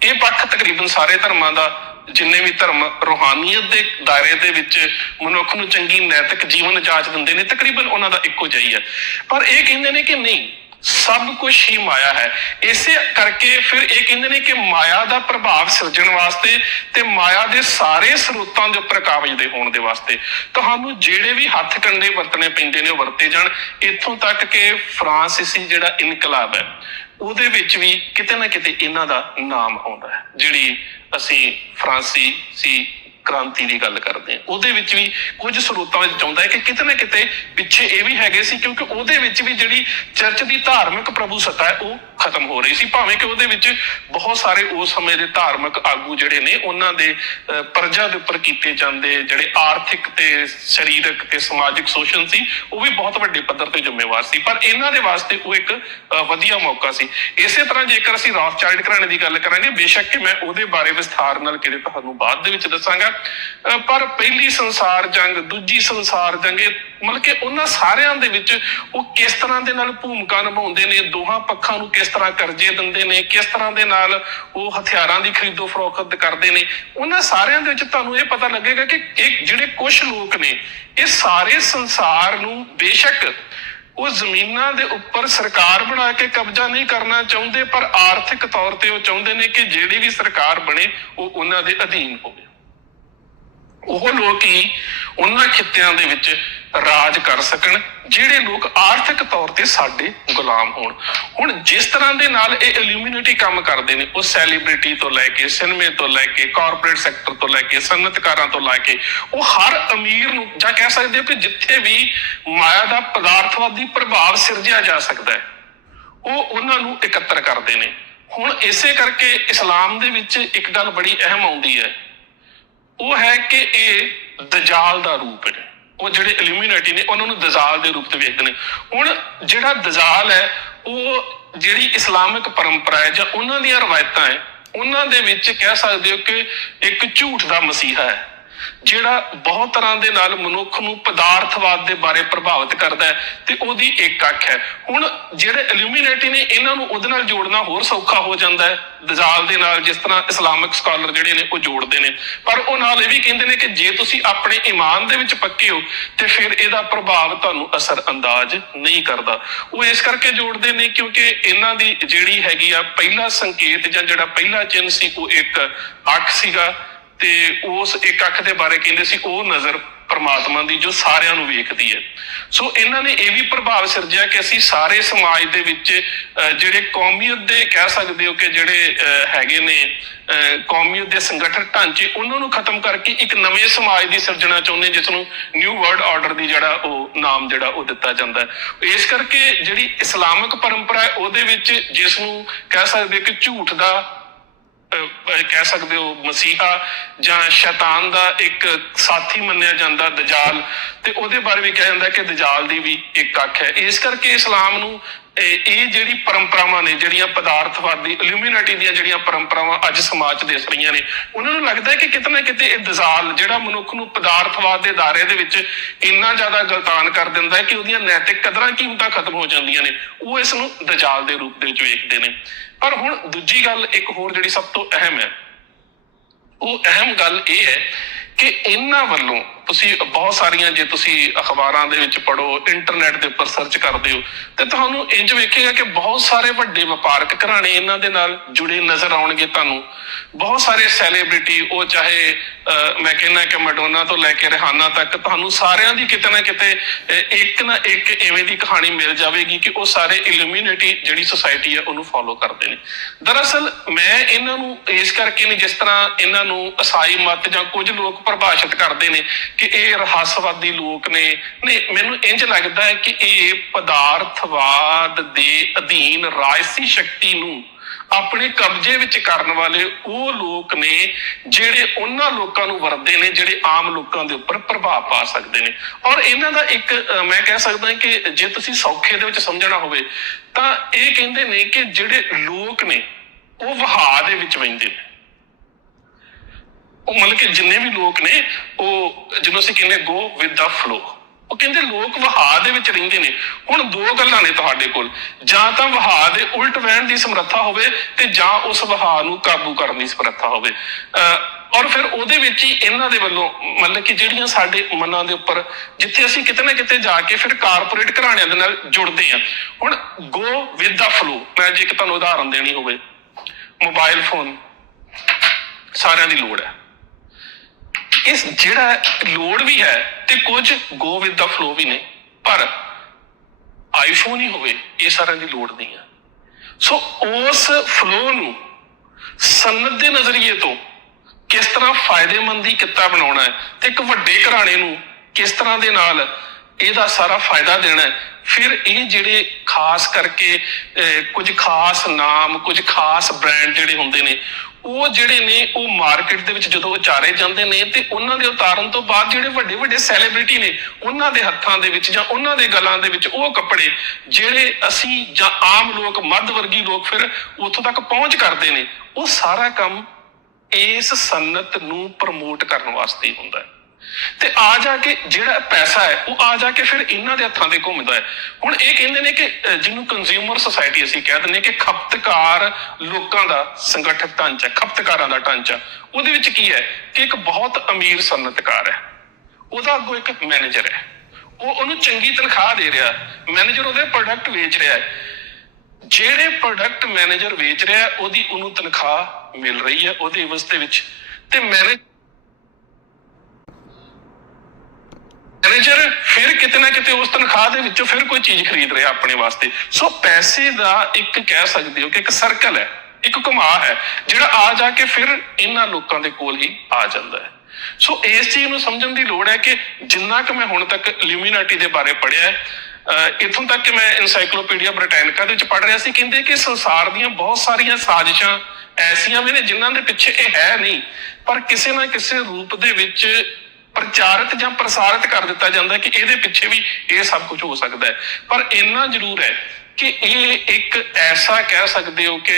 ਇਹ ਪੱਖ ਤਕਰੀਬਨ ਸਾਰੇ ਧਰਮਾਂ ਦਾ, ਜਿੰਨੇ ਵੀ ਧਰਮ ਰੂਹਾਨੀਅਤ ਦੇ ਦਾਇਰੇ ਦੇ ਵਿੱਚ ਮਨੁੱਖ ਨੂੰ ਚੰਗੀ ਨੈਤਿਕ ਜੀਵਨ ਜਾਚ ਦਿੰਦੇ ਨੇ, ਤਕਰੀਬਨ ਉਹਨਾਂ ਦਾ ਇੱਕੋ ਜਿਹਾ ਹੀ ਹੈ। ਪਰ ਇਹ ਕਹਿੰਦੇ ਨੇ ਕਿ ਨਹੀਂ ਸਭ ਕੁਝ ਹੀ ਮਾਇਆ ਹੈ। ਇਸੇ ਕਰਕੇ ਫਿਰ ਇਹ ਕਹਿੰਦੇ ਨੇ ਕਿ ਮਾਇਆ ਦਾ ਪ੍ਰਭਾਵ ਸਿਰਜਣ ਵਾਸਤੇ ਤੇ ਮਾਇਆ ਦੇ ਸਾਰੇ ਸਰੋਤਾਂ ਦੇ ਉੱਪਰ ਕਾਬਜ ਦੇ ਹੋਣ ਦੇ ਵਾਸਤੇ। ਤੁਹਾਨੂੰ ਜਿਹੜੇ ਵੀ ਹੱਥ ਕੰਡੇ ਵਰਤਣੇ ਪੈਂਦੇ ਨੇ, ਉਹ ਵਰਤੇ ਜਾਣ। ਇੱਥੋਂ ਤੱਕ ਕਿ ਫਰਾਂਸੀਸੀ ਜਿਹੜਾ ਇਨਕਲਾਬ ਹੈ, ਉਹਦੇ ਵਿੱਚ ਵੀ ਕਿਤੇ ਨਾ ਕਿਤੇ ਇਹਨਾਂ ਦਾ ਨਾਮ ਆਉਂਦਾ ਹੈ। ਜਿਹੜੀ ਅਸੀਂ ਫਰਾਂਸੀਸੀ ਕ੍ਰਾਂਤੀ ਦੀ ਗੱਲ ਕਰਦੇ ਹਾਂ ਉਹਦੇ ਵਿੱਚ ਵੀ ਕੁਝ ਸਰੋਤਾਂ ਵਿੱਚ ਆਉਂਦਾ ਹੈ ਕਿ ਕਿਤੇ ਨਾ ਕਿਤੇ ਪਿੱਛੇ ਇਹ ਵੀ ਹੈਗੇ ਸੀ ਕਿਉਂਕਿ ਉਹਦੇ ਵਿੱਚ ਵੀ ਜਿਹੜੀ ਚਰਚ ਦੀ ਧਾਰਮਿਕ ਪ੍ਰਭੂਸੱਤਾ ਹੈ, ਉਹ ਖਤਮ ਹੋ ਰਹੀ ਸੀ ਭਾਵੇਂ ਕਿ ਉਹਦੇ ਵਿੱਚ ਬਹੁਤ ਸਾਰੇ ਉਸ ਸਮੇਂ ਦੇ ਧਾਰਮਿਕ ਆਗੂ ਜਿਹੜੇ ਨੇ ਉਹਨਾਂ ਦੇ ਅਹ, ਦੇ ਉੱਪਰ ਕੀਤੇ ਜਾਂਦੇ ਜਿਹੜੇ ਆਰਥਿਕ ਤੇ ਸਰੀਰਕ ਤੇ ਸਮਾਜਿਕ ਸ਼ੋਸ਼ਣ ਸੀ ਉਹ ਵੀ ਬਹੁਤ ਵੱਡੇ ਪੱਧਰ ਤੇ ਜ਼ਿੰਮੇਵਾਰ ਸੀ। ਪਰ ਇਹਨਾਂ ਦੇ ਵਾਸਤੇ ਉਹ ਇੱਕ ਵਧੀਆ ਮੌਕਾ ਸੀ। ਇਸੇ ਤਰ੍ਹਾਂ ਜੇਕਰ ਅਸੀਂ ਰਾਫ ਰਾਥਚਾਈਲਡ ਘਰਾਣੇ ਦੀ ਗੱਲ ਕਰਾਂਗੇ ਬੇਸ਼ੱਕ ਕਿ ਮੈਂ ਉਹਦੇ ਬਾਰੇ ਵਿਸਥਾਰ ਨਾਲ ਕਿਤੇ ਤੁਹਾਨੂੰ ਬਾਅਦ ਦੇ ਵਿੱਚ ਦੱਸਾਂਗਾ। ਪਰ ਪਹਿਲੀ ਸੰਸਾਰ ਜੰਗ ਦੂਜੀ ਸੰਸਾਰ ਜੰਗ ਇਹ ਮਤਲਬ ਕਿ ਉਹਨਾਂ ਸਾਰਿਆਂ ਦੇ ਵਿੱਚ ਉਹ ਕਿਸ ਤਰ੍ਹਾਂ ਦੇ ਨਾਲ ਭੂਮਿਕਾ ਨਿਭਾਉਂਦੇ ਨੇ ਦੋਹਾਂ ਪੱਖਾਂ ਨੂੰ ਕਿਸ ਤਰ੍ਹਾਂ ਕਰਜ਼ੇ ਦਿੰਦੇ ਨੇ, ਕਿਸ ਤਰ੍ਹਾਂ ਦੇ ਨਾਲ ਉਹ ਹਥਿਆਰਾਂ ਦੀ ਖਰੀਦੋ ਫਰੋਖਤ ਕਰਦੇ ਨੇ, ਉਹਨਾਂ ਸਾਰਿਆਂ ਦੇ ਵਿੱਚ ਤੁਹਾਨੂੰ ਇਹ ਪਤਾ ਲੱਗੇਗਾ ਕਿ ਇਹ ਜਿਹੜੇ ਕੁਝ ਲੋਕ ਨੇ, ਇਹ ਸਾਰੇ ਸੰਸਾਰ ਨੂੰ ਬੇਸ਼ੱਕ ਉਹ ਜ਼ਮੀਨਾਂ ਦੇ ਉੱਪਰ ਸਰਕਾਰ ਬਣਾ ਕੇ ਕਬਜ਼ਾ ਨਹੀਂ ਕਰਨਾ ਚਾਹੁੰਦੇ, ਪਰ ਆਰਥਿਕ ਤੌਰ ਤੇ ਉਹ ਚਾਹੁੰਦੇ ਨੇ ਕਿ ਜਿਹੜੀ ਵੀ ਸਰਕਾਰ ਬਣੇ, ਉਹ ਉਹਨਾਂ ਦੇ ਅਧੀਨ ਹੋਵੇ। ਉਹ ਲੋਕ ਹੀ ਉਹਨਾਂ ਖਿੱਤਿਆਂ ਦੇ ਵਿੱਚ ਰਾਜ ਕਰ ਸਕਣ, ਜਿਹੜੇ ਲੋਕ ਆਰਥਿਕ ਤੌਰ ਤੇ ਸਾਡੇ ਗੁਲਾਮ ਹੋਣ। ਹੁਣ ਜਿਸ ਤਰ੍ਹਾਂ ਦੇ ਨਾਲ ਇਹ ਇਲੂਮੀਨੇਟੀ ਕੰਮ ਕਰਦੇ ਨੇ, ਉਹ ਸੈਲੀਬ੍ਰਿਟੀ ਤੋਂ ਲੈ ਕੇ ਸਿਨੇਮੇ ਤੋਂ ਲੈ ਕੇ ਕਾਰਪੋਰੇਟ ਸੈਕਟਰ ਤੋਂ ਲੈ ਕੇ ਸਨਅਤਕਾਰਾਂ ਤੋਂ ਲੈ ਕੇ, ਉਹ ਹਰ ਅਮੀਰ ਨੂੰ ਜਾਂ ਕਹਿ ਸਕਦੇ ਹੋ ਕਿ ਜਿੱਥੇ ਵੀ ਮਾਇਆ ਦਾ ਪਦਾਰਥਵਾਦੀ ਪ੍ਰਭਾਵ ਸਿਰਜਿਆ ਜਾ ਸਕਦਾ ਹੈ, ਉਹ ਉਹਨਾਂ ਨੂੰ ਇਕੱਤਰ ਕਰਦੇ ਨੇ। ਹੁਣ ਇਸੇ ਕਰਕੇ ਇਸਲਾਮ ਦੇ ਵਿੱਚ ਇੱਕ ਗੱਲ ਬੜੀ ਅਹਿਮ ਆਉਂਦੀ ਹੈ। ਉਹ ਹੈ ਕਿ ਇਹ ਦਜਾਲ ਦਾ ਰੂਪ ਹੈ। ਉਹ ਜਿਹੜੇ ਇਲੂਮੀਨਾਟੀ ਨੇ, ਉਹਨਾਂ ਨੂੰ ਦਜਾਲ ਦੇ ਰੂਪ ਤੇ ਵੇਖਦੇ ਨੇ। ਹੁਣ ਜਿਹੜਾ ਦਜਾਲ ਹੈ, ਉਹ ਜਿਹੜੀ ਇਸਲਾਮਿਕ ਪਰੰਪਰਾ ਹੈ ਜਾਂ ਉਹਨਾਂ ਦੀਆਂ ਰਵਾਇਤਾਂ ਹੈ, ਉਹਨਾਂ ਦੇ ਵਿੱਚ ਕਹਿ ਸਕਦੇ ਹੋ ਕਿ ਇੱਕ ਝੂਠ ਦਾ ਮਸੀਹਾ ਹੈ। ਜਿਹੜਾ ਬਹੁਤ ਤਰ੍ਹਾਂ ਦੇ ਨਾਲ ਮਨੁੱਖ ਨੂੰ ਪਦਾਰਥਵਾਦ ਦੇ ਬਾਰੇ ਪ੍ਰਭਾਵਿਤ ਕਰਦਾ ਹੈ ਤੇ ਉਹਦੀ ਇੱਕ ਅੱਖ ਹੈ। ਹੁਣ ਜਿਹੜੇ ਇਲੂਮੀਨੇਟੀ ਨੇ ਇਹਨਾਂ ਨੂੰ ਉਹਦੇ ਨਾਲ ਜੋੜਨਾ ਹੋਰ ਸੌਖਾ ਹੋ ਜਾਂਦਾ ਹੈ। ਦਜਾਲ ਦੇ ਨਾਲ ਜਿਸ ਤਰ੍ਹਾਂ ਇਸਲਾਮਿਕ ਸਕਾਲਰ ਜਿਹੜੇ ਨੇ ਉਹ ਜੋੜਦੇ ਨੇ। ਪਰ ਉਹ ਨਾਲ ਇਹ ਵੀ ਕਹਿੰਦੇ ਨੇ ਕਿ ਜੇ ਤੁਸੀਂ ਆਪਣੇ ਈਮਾਨ ਦੇ ਵਿੱਚ ਪੱਕੇ ਹੋ, ਤੇ ਫਿਰ ਇਹਦਾ ਪ੍ਰਭਾਵ ਤੁਹਾਨੂੰ ਅਸਰ ਅੰਦਾਜ਼ ਨਹੀਂ ਕਰਦਾ। ਉਹ ਇਸ ਕਰਕੇ ਜੋੜਦੇ ਨੇ ਕਿਉਂਕਿ ਇਹਨਾਂ ਦੀ ਜਿਹੜੀ ਹੈਗੀ ਆ ਪਹਿਲਾ ਸੰਕੇਤ ਜਾਂ ਜਿਹੜਾ ਪਹਿਲਾ ਚਿੰਨ੍ਹ ਸੀ, ਉਹ ਇੱਕ ਅੱਖ ਸੀਗਾ। ਤੇ ਉਸ ਇੱਕ ਅੱਖ ਦੇ ਬਾਰੇ ਕਹਿੰਦੇ ਸੀ, ਉਹ ਨਜ਼ਰ ਪਰਮਾਤਮਾ ਦੀ ਜੋ ਸਾਰਿਆਂ ਨੂੰ ਵੇਖਦੀ ਹੈ। ਸੋ ਇਹਨਾਂ ਨੇ ਇਹ ਵੀ ਪ੍ਰਭਾਵ ਸਿਰਜਿਆ ਕਿ ਅਸੀਂ ਸਾਰੇ ਸਮਾਜ ਦੇ ਵਿੱਚ ਜਿਹੜੇ ਕੌਮੀਅਤ ਦੇ ਕਹਿ ਸਕਦੇ ਹੋ ਕਿ ਜਿਹੜੇ ਹੈਗੇ ਨੇ ਕੌਮੀਅਤ ਦੇ ਸੰਗਠਨ ਢਾਂਚੇ, ਉਹਨਾਂ ਨੂੰ ਖਤਮ ਕਰਕੇ ਇੱਕ ਨਵੇਂ ਸਮਾਜ ਦੀ ਸਿਰਜਣਾ ਚਾਹੁੰਦੇ ਜਿਸ ਨੂੰ ਨਿਊ ਵਰਲਡ ਆਰਡਰ ਦੀ ਜਿਹੜਾ ਉਹ ਨਾਮ ਜਿਹੜਾ ਉਹ ਦਿੱਤਾ ਜਾਂਦਾ ਹੈ। ਇਸ ਕਰਕੇ ਜਿਹੜੀ ਇਸਲਾਮਿਕ ਪਰੰਪਰਾ ਹੈ, ਉਹਦੇ ਵਿੱਚ ਜਿਸ ਨੂੰ ਕਹਿ ਸਕਦੇ ਕਿ ਝੂਠ ਦਾ ਕਹਿ ਸਕਦੇ ਹੋ ਮਸੀਹਾ ਜਾਂ ਸ਼ੈਤਾਨ ਦਾ ਇੱਕ ਸਾਥੀ ਮੰਨਿਆ ਜਾਂਦਾ ਦਜਾਲ, ਤੇ ਉਹਦੇ ਬਾਰੇ ਵੀ ਕਿਹਾ ਜਾਂਦਾ ਕਿ ਦਜਾਲ ਦੀ ਵੀ ਇੱਕ ਅੱਖ ਹੈ। ਇਸ ਕਰਕੇ ਇਸਲਾਮ ਨੂੰ ਇਹ ਇਹ ਜਿਹੜੀ ਪਰੰਪਰਾਵਾਂ ਨੇ, ਜਿਹੜੀਆਂ ਪਦਾਰਥਵਾਦੀ ਇਲੂਮੀਨਾਟੀ ਦੀਆਂ ਜਿਹੜੀਆਂ ਪਰੰਪਰਾਵਾਂ ਅੱਜ ਸਮਾਜ 'ਚ ਦਿਸ ਰਹੀਆਂ ਨੇ, ਉਹਨਾਂ ਨੂੰ ਲੱਗਦਾ ਹੈ ਕਿ ਕਿਤੇ ਨਾ ਕਿਤੇ ਇਹ ਦਜ਼ਾਲ, ਜਿਹੜਾ ਮਨੁੱਖ ਨੂੰ ਪਦਾਰਥਵਾਦ ਦੇ ਦਾਇਰੇ ਦੇ ਵਿੱਚ ਇੰਨਾ ਜ਼ਿਆਦਾ ਗਲਤਾਨ ਕਰ ਦਿੰਦਾ ਹੈ ਕਿ ਉਹਦੀਆਂ ਨੈਤਿਕ ਕਦਰਾਂ ਕੀਮਤਾਂ ਖਤਮ ਹੋ ਜਾਂਦੀਆਂ ਨੇ, ਉਹ ਇਸ ਨੂੰ ਦਜਾਲ ਦੇ ਰੂਪ ਦੇ ਵਿੱਚ ਵੇਖਦੇ ਨੇ। ਪਰ ਹੁਣ ਦੂਜੀ ਗੱਲ ਇੱਕ ਹੋਰ ਜਿਹੜੀ ਸਭ ਤੋਂ ਅਹਿਮ ਹੈ, ਉਹ ਅਹਿਮ ਗੱਲ ਇਹ ਹੈ ਕਿ ਇਹਨਾਂ ਵੱਲੋਂ ਤੁਸੀਂ ਬਹੁਤ ਸਾਰੀਆਂ ਜੇ ਤੁਸੀਂ ਅਖਬਾਰਾਂ ਦੇ ਵਿੱਚ ਪੜੋ ਇੰਟਰਨੈਟ ਦੇ ਉੱਪਰ ਸਰਚ ਕਰਦੇ ਹੋ, ਤੇ ਤੁਹਾਨੂੰ ਇੰਜ ਵੇਖੇਗਾ ਕਿ ਬਹੁਤ ਸਾਰੇ ਵੱਡੇ ਵਪਾਰਕ ਘਰਾਣੇ ਇਹਨਾਂ ਦੇ ਨਾਲ ਜੁੜੇ ਨਜ਼ਰ ਆਉਣਗੇ ਤੁਹਾਨੂੰ। ਬਹੁਤ ਸਾਰੇ ਸੈਲੀਬ੍ਰਿਟੀ ਉਹ ਚਾਹੇ ਮੈਂ ਕਹਿੰਦਾ ਕਿ ਮੈਡੋਨਾ ਤੋਂ ਲੈ ਕੇ ਰਿਹਾਨਾ ਤੱਕ, ਤੁਹਾਨੂੰ ਸਾਰਿਆਂ ਦੀ ਕਿਤੇ ਨਾ ਕਿਤੇ ਇੱਕ ਨਾ ਇੱਕ ਐਵੇਂ ਦੀ ਕਹਾਣੀ ਮਿਲ ਜਾਵੇਗੀ ਕਿ ਉਹ ਸਾਰੇ ਇਲੂਮੀਨੇਟੀ ਜਿਹੜੀ ਸੁਸਾਇਟੀ ਹੈ, ਉਹਨੂੰ ਫੋਲੋ ਕਰਦੇ ਨੇ। ਦਰਅਸਲ, ਮੈਂ ਇਹਨਾਂ ਨੂੰ, ਇਸ ਕਰਕੇ ਨਹੀਂ ਜਿਸ ਤਰ੍ਹਾਂ ਇਹਨਾਂ ਨੂੰ ਅਸਾਈ ਮਤ ਜਾਂ ਕੁਝ ਲੋਕ ਪਰਿਭਾਸ਼ਿਤ ਕਰਦੇ ਨੇ ਕਿ ਇਹ ਰਹੱਸਵਾਦੀ ਲੋਕ ਨੇ। ਨਹੀਂ, ਮੈਨੂੰ ਇੰਜ ਲੱਗਦਾ ਹੈ ਕਿ ਇਹ ਪਦਾਰਥਵਾਦ ਦੇ ਅਧੀਨ ਰਾਜਸੀ ਸ਼ਕਤੀ ਨੂੰ ਆਪਣੇ ਕਬਜ਼ੇ ਵਿੱਚ ਕਰਨ ਵਾਲੇ ਉਹ ਲੋਕ ਨੇ ਜਿਹੜੇ ਉਹਨਾਂ ਲੋਕਾਂ ਨੂੰ ਵਰਦੇ ਨੇ, ਜਿਹੜੇ ਆਮ ਲੋਕਾਂ ਦੇ ਉੱਪਰ ਪ੍ਰਭਾਵ ਪਾ ਸਕਦੇ ਨੇ। ਔਰ ਇਹਨਾਂ ਦਾ ਇੱਕ ਮੈਂ ਕਹਿ ਸਕਦਾ ਕਿ ਜੇ ਤੁਸੀਂ ਸੌਖੇ ਦੇ ਵਿੱਚ ਸਮਝਣਾ ਹੋਵੇ, ਤਾਂ ਇਹ ਕਹਿੰਦੇ ਨੇ ਕਿ ਜਿਹੜੇ ਲੋਕ ਨੇ, ਉਹ ਵਹਾਅ ਦੇ ਵਿੱਚ ਵਹਿੰਦੇ ਨੇ। ਉਹ ਮਤਲਬ ਕਿ ਜਿੰਨੇ ਵੀ ਲੋਕ ਨੇ, ਉਹ ਜਿਹਨੂੰ ਅਸੀਂ ਕਹਿੰਦੇ ਗੋ ਵਿਦ ਦਾ ਫਲੋ ਉਹ ਕਹਿੰਦੇ ਲੋਕ ਵਹਾਅ ਦੇ ਵਿੱਚ ਰਹਿੰਦੇ ਨੇ। ਹੁਣ ਦੋ ਗੱਲਾਂ ਨੇ ਤੁਹਾਡੇ ਕੋਲ। ਜਾਂ ਤਾਂ ਵਹਾਅ ਦੇ ਉਲਟ ਵਹਿਣ ਦੀ ਸਮਰੱਥਾ ਹੋਵੇ ਤੇ ਜਾਂ ਉਸ ਵਹਾਅ ਨੂੰ ਕਾਬੂ ਕਰਨ ਦੀ ਸਮਰੱਥਾ ਹੋਵੇ। ਔਰ ਫਿਰ ਉਹਦੇ ਵਿੱਚ ਹੀ ਇਹਨਾਂ ਦੇ ਵੱਲੋਂ ਮਤਲਬ ਕਿ ਜਿਹੜੀਆਂ ਸਾਡੇ ਮਨਾਂ ਦੇ ਉੱਪਰ ਜਿੱਥੇ ਅਸੀਂ ਕਿਤੇ ਨਾ ਕਿਤੇ ਜਾ ਕੇ ਫਿਰ ਕਾਰਪੋਰੇਟ ਘਰਾਣਿਆਂ ਦੇ ਨਾਲ ਜੁੜਦੇ ਆ ਹੁਣ ਗੋ ਵਿਦ ਦਾ ਫਲੋ ਮੈਂ ਜੇ ਇੱਕ ਤੁਹਾਨੂੰ ਉਦਾਹਰਨ ਦੇਣੀ ਹੋਵੇ। ਮੋਬਾਈਲ ਫੋਨ ਸਾਰਿਆਂ ਦੀ ਲੋੜ ਹੈ। ਇਸ ਜਿਹੜਾ ਲੋੜ ਵੀ ਹੈ ਤੇ ਕੁਝ ਗੋ ਵਿਦ ਦਾ ਫਲੋ ਵੀ ਨੇ ਪਰ ਆਈਫੋਨ ਹੀ ਹੋਵੇ ਇਹ ਸਾਰਿਆਂ ਦੀ ਲੋੜ ਨਹੀਂ ਹੈ ਸੋ ਉਸ ਫਲੋ ਨੂੰ ਸਨਅਤ ਦੇ ਨਜ਼ਰੀਏ ਤੋਂ ਕਿਸ ਤਰ੍ਹਾਂ ਫਾਇਦੇਮੰਦੀ ਕਿੱਤਾ ਬਣਾਉਣਾ ਹੈ ਤੇ ਇੱਕ ਵੱਡੇ ਘਰਾਣੇ ਨੂੰ ਕਿਸ ਤਰ੍ਹਾਂ ਦੇ ਨਾਲ ਇਹਦਾ ਸਾਰਾ ਫਾਇਦਾ ਦੇਣਾ ਫਿਰ ਇਹ ਜਿਹੜੇ ਖਾਸ ਕਰਕੇ ਅਹ, ਕੁਝ ਖਾਸ ਨਾਮ ਕੁਝ ਖਾਸ ਬ੍ਰਾਂਡ ਜਿਹੜੇ ਹੁੰਦੇ ਨੇ ਉਹ ਜਿਹੜੇ ਨੇ, ਉਹ ਮਾਰਕੀਟ ਦੇ ਵਿੱਚ ਜਦੋਂ ਉਚਾਰੇ ਜਾਂਦੇ ਨੇ ਤੇ ਉਹਨਾਂ ਦੇ ਉਤਾਰਨ ਤੋਂ ਬਾਅਦ ਜਿਹੜੇ ਵੱਡੇ ਵੱਡੇ ਸੈਲੀਬ੍ਰਿਟੀ ਨੇ, ਉਹਨਾਂ ਦੇ ਹੱਥਾਂ ਦੇ ਵਿੱਚ ਜਾਂ ਉਹਨਾਂ ਦੇ ਗਲਾਂ ਦੇ ਵਿੱਚ ਉਹ ਕੱਪੜੇ ਜਿਹੜੇ ਅਸੀਂ ਜਾਂ ਆਮ ਲੋਕ, ਮੱਧ ਵਰਗੀ ਲੋਕ ਫਿਰ ਉੱਥੋਂ ਤੱਕ ਪਹੁੰਚ ਕਰਦੇ ਨੇ, ਉਹ ਸਾਰਾ ਕੰਮ ਇਸ ਸਨਅਤ ਨੂੰ ਪ੍ਰਮੋਟ ਕਰਨ ਵਾਸਤੇ ਹੁੰਦਾ ਹੈ। ਤੇ ਆ ਜਾ ਕੇ ਜਿਹੜਾ ਪੈਸਾ ਹੈ, ਉਹ ਆ ਜਾ ਕੇ ਫਿਰ ਇਹਨਾਂ ਦੇ ਹੱਥਾਂ ਤੇ ਘੁੰਮਦਾ ਹੈ। ਹੁਣ ਇਹ ਕਹਿੰਦੇ ਨੇ ਕਿ ਜਿਹਨੂੰ ਕੰਜ਼ਿਊਮਰ ਸੁਸਾਇਟੀ ਅਸੀਂ ਕਹਿ ਦਿੰਦੇ ਕਿ ਖਪਤਕਾਰ ਲੋਕਾਂ ਦਾ ਸੰਗਠਿਤ ਢਾਂਚਾ ਖਪਤਕਾਰਾਂ ਦਾ ਢਾਂਚਾ। ਉਹਦੇ ਵਿੱਚ ਕੀ ਹੈ ਕਿ ਇੱਕ ਬਹੁਤ ਅਮੀਰ ਸਨਅਤਕਾਰ ਹੈ। ਉਹਦਾ ਅੱਗੋਂ ਇੱਕ ਮੈਨੇਜਰ ਹੈ। ਉਹ ਉਹਨੂੰ ਚੰਗੀ ਤਨਖਾਹ ਦੇ ਰਿਹਾ ਮੈਨੇਜਰ ਉਹਦੇ ਪ੍ਰੋਡਕਟ ਵੇਚ ਰਿਹਾ ਹੈ। ਜਿਹੜੇ ਪ੍ਰੋਡਕਟ ਮੈਨੇਜਰ ਵੇਚ ਰਿਹਾ ਉਹਦੀ ਉਹਨੂੰ ਤਨਖਾਹ ਮਿਲ ਰਹੀ ਹੈ ਉਹਦੇ ਇਵਜ਼ ਦੇ ਵਿੱਚ। ਤੇ ਮੈਨੇਜਰ ਮੈਨੇਜਰ ਫਿਰ ਕਿਤੇ ਨਾ ਕਿਤੇ ਉਸ ਤਨਖਾਹ ਦੇ ਵਿੱਚੋਂ ਫਿਰ ਕੋਈ ਚੀਜ਼ ਖਰੀਦ ਰਿਹਾ ਆਪਣੇ ਵਾਸਤੇ। ਸੋ ਪੈਸੇ ਦਾ ਇੱਕ ਕਹਿ ਸਕਦੇ ਹੋ ਕਿ ਇੱਕ ਸਰਕਲ ਹੈ, ਇੱਕ ਘੁਮਾ ਹੈ, ਜਿਹੜਾ ਆ ਜਾ ਕੇ ਫਿਰ ਇਹਨਾਂ ਲੋਕਾਂ ਦੇ ਕੋਲ ਹੀ ਆ ਜਾਂਦਾ ਹੈ। ਸੋ ਇਸ ਚੀਜ਼ ਨੂੰ ਸਮਝਣ ਦੀ ਲੋੜ ਹੈ ਕਿ ਜਿੰਨਾ ਕਿ ਮੈਂ ਹੁਣ ਤੱਕ ਲਿਊਮੀਨਾਟੀ ਦੇ ਬਾਰੇ ਪੜ੍ਹਿਆ ਹੈ, ਅਹ ਇੱਥੋਂ ਤੱਕ ਕਿ ਮੈਂ ਐਨਸਾਈਕਲੋਪੀਡੀਆ ਬ੍ਰਿਟੈਨਿਕਾ ਦੇ ਵਿੱਚ ਪੜ੍ਹ ਰਿਹਾ ਸੀ, ਕਹਿੰਦੇ ਕਿ ਸੰਸਾਰ ਦੀਆਂ ਬਹੁਤ ਸਾਰੀਆਂ ਸਾਜ਼ਿਸ਼ਾਂ ਐਸੀਆਂ ਵੀ ਨੇ ਜਿਨ੍ਹਾਂ ਦੇ ਪਿੱਛੇ ਇਹ ਹੈ ਨਹੀਂ, ਪਰ ਕਿਸੇ ਨਾ ਕਿਸੇ ਰੂਪ ਦੇ ਵਿੱਚ ਪ੍ਰਚਾਰਿਤ ਜਾਂ ਪ੍ਰਸਾਰਿਤ ਕਰ ਦਿੱਤਾ ਜਾਂਦਾ ਕਿ ਇਹਦੇ ਪਿੱਛੇ ਵੀ ਇਹ ਸਭ ਕੁਝ ਹੋ ਸਕਦਾ ਹੈ। ਪਰ ਇੰਨਾ ਜ਼ਰੂਰ ਹੈ ਕਿ ਇਹ ਇੱਕ ਐਸਾ ਕਹਿ ਸਕਦੇ ਹੋ ਕਿ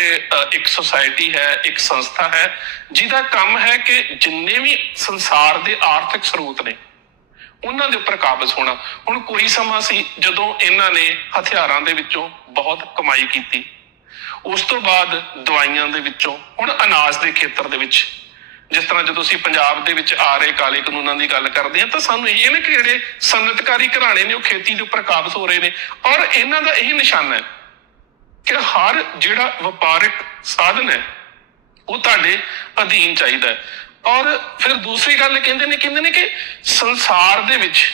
ਇੱਕ ਸੁਸਾਇਟੀ ਹੈ, ਇੱਕ ਸੰਸਥਾ ਹੈ, ਜਿਹਦਾ ਕੰਮ ਹੈ ਕਿ ਜਿੰਨੇ ਵੀ ਸੰਸਾਰ ਦੇ ਆਰਥਿਕ ਸਰੋਤ ਨੇ, ਉਹਨਾਂ ਦੇ ਉੱਪਰ ਕਾਬਜ਼ ਹੋਣਾ। ਹੁਣ ਕੋਈ ਸਮਾਂ ਸੀ ਜਦੋਂ ਇਹਨਾਂ ਨੇ ਹਥਿਆਰਾਂ ਦੇ ਵਿੱਚੋਂ ਬਹੁਤ ਕਮਾਈ ਕੀਤੀ। ਉਸ ਤੋਂ ਬਾਅਦ ਦਵਾਈਆਂ ਦੇ ਵਿੱਚੋਂ, ਹੁਣ ਅਨਾਜ ਦੇ ਖੇਤਰ ਦੇ ਵਿੱਚ ਜਿਸ ਤਰ੍ਹਾਂ ਜਦੋਂ ਅਸੀਂ ਪੰਜਾਬ ਦੇ ਵਿੱਚ ਆ ਰਹੇ, ਕਾਲੇ ਕਾਨੂੰਨਾਂ ਦੀ ਗੱਲ ਕਰਦੇ ਹਾਂ, ਤਾਂ ਸਾਨੂੰ ਇਹ ਨਾ ਕਿ ਜਿਹੜੇ ਸਨਅਤਕਾਰੀ ਘਰਾਣੇ ਨੇ, ਉਹ ਖੇਤੀ ਦੇ ਉੱਪਰ ਕਾਬਜ਼ ਹੋ ਰਹੇ ਨੇ। ਔਰ ਇਹਨਾਂ ਦਾ ਇਹ ਨਿਸ਼ਾਨਾ ਹੈ ਕਿ ਹਰ ਜਿਹੜਾ ਵਪਾਰਕ ਸਾਧਨ ਹੈ, ਉਹ ਤੁਹਾਡੇ ਅਧੀਨ ਚਾਹੀਦਾ ਹੈ। ਔਰ ਫਿਰ ਦੂਸਰੀ ਗੱਲ ਕਹਿੰਦੇ ਨੇ ਕਹਿੰਦੇ ਨੇ ਕਿ ਸੰਸਾਰ ਦੇ ਵਿੱਚ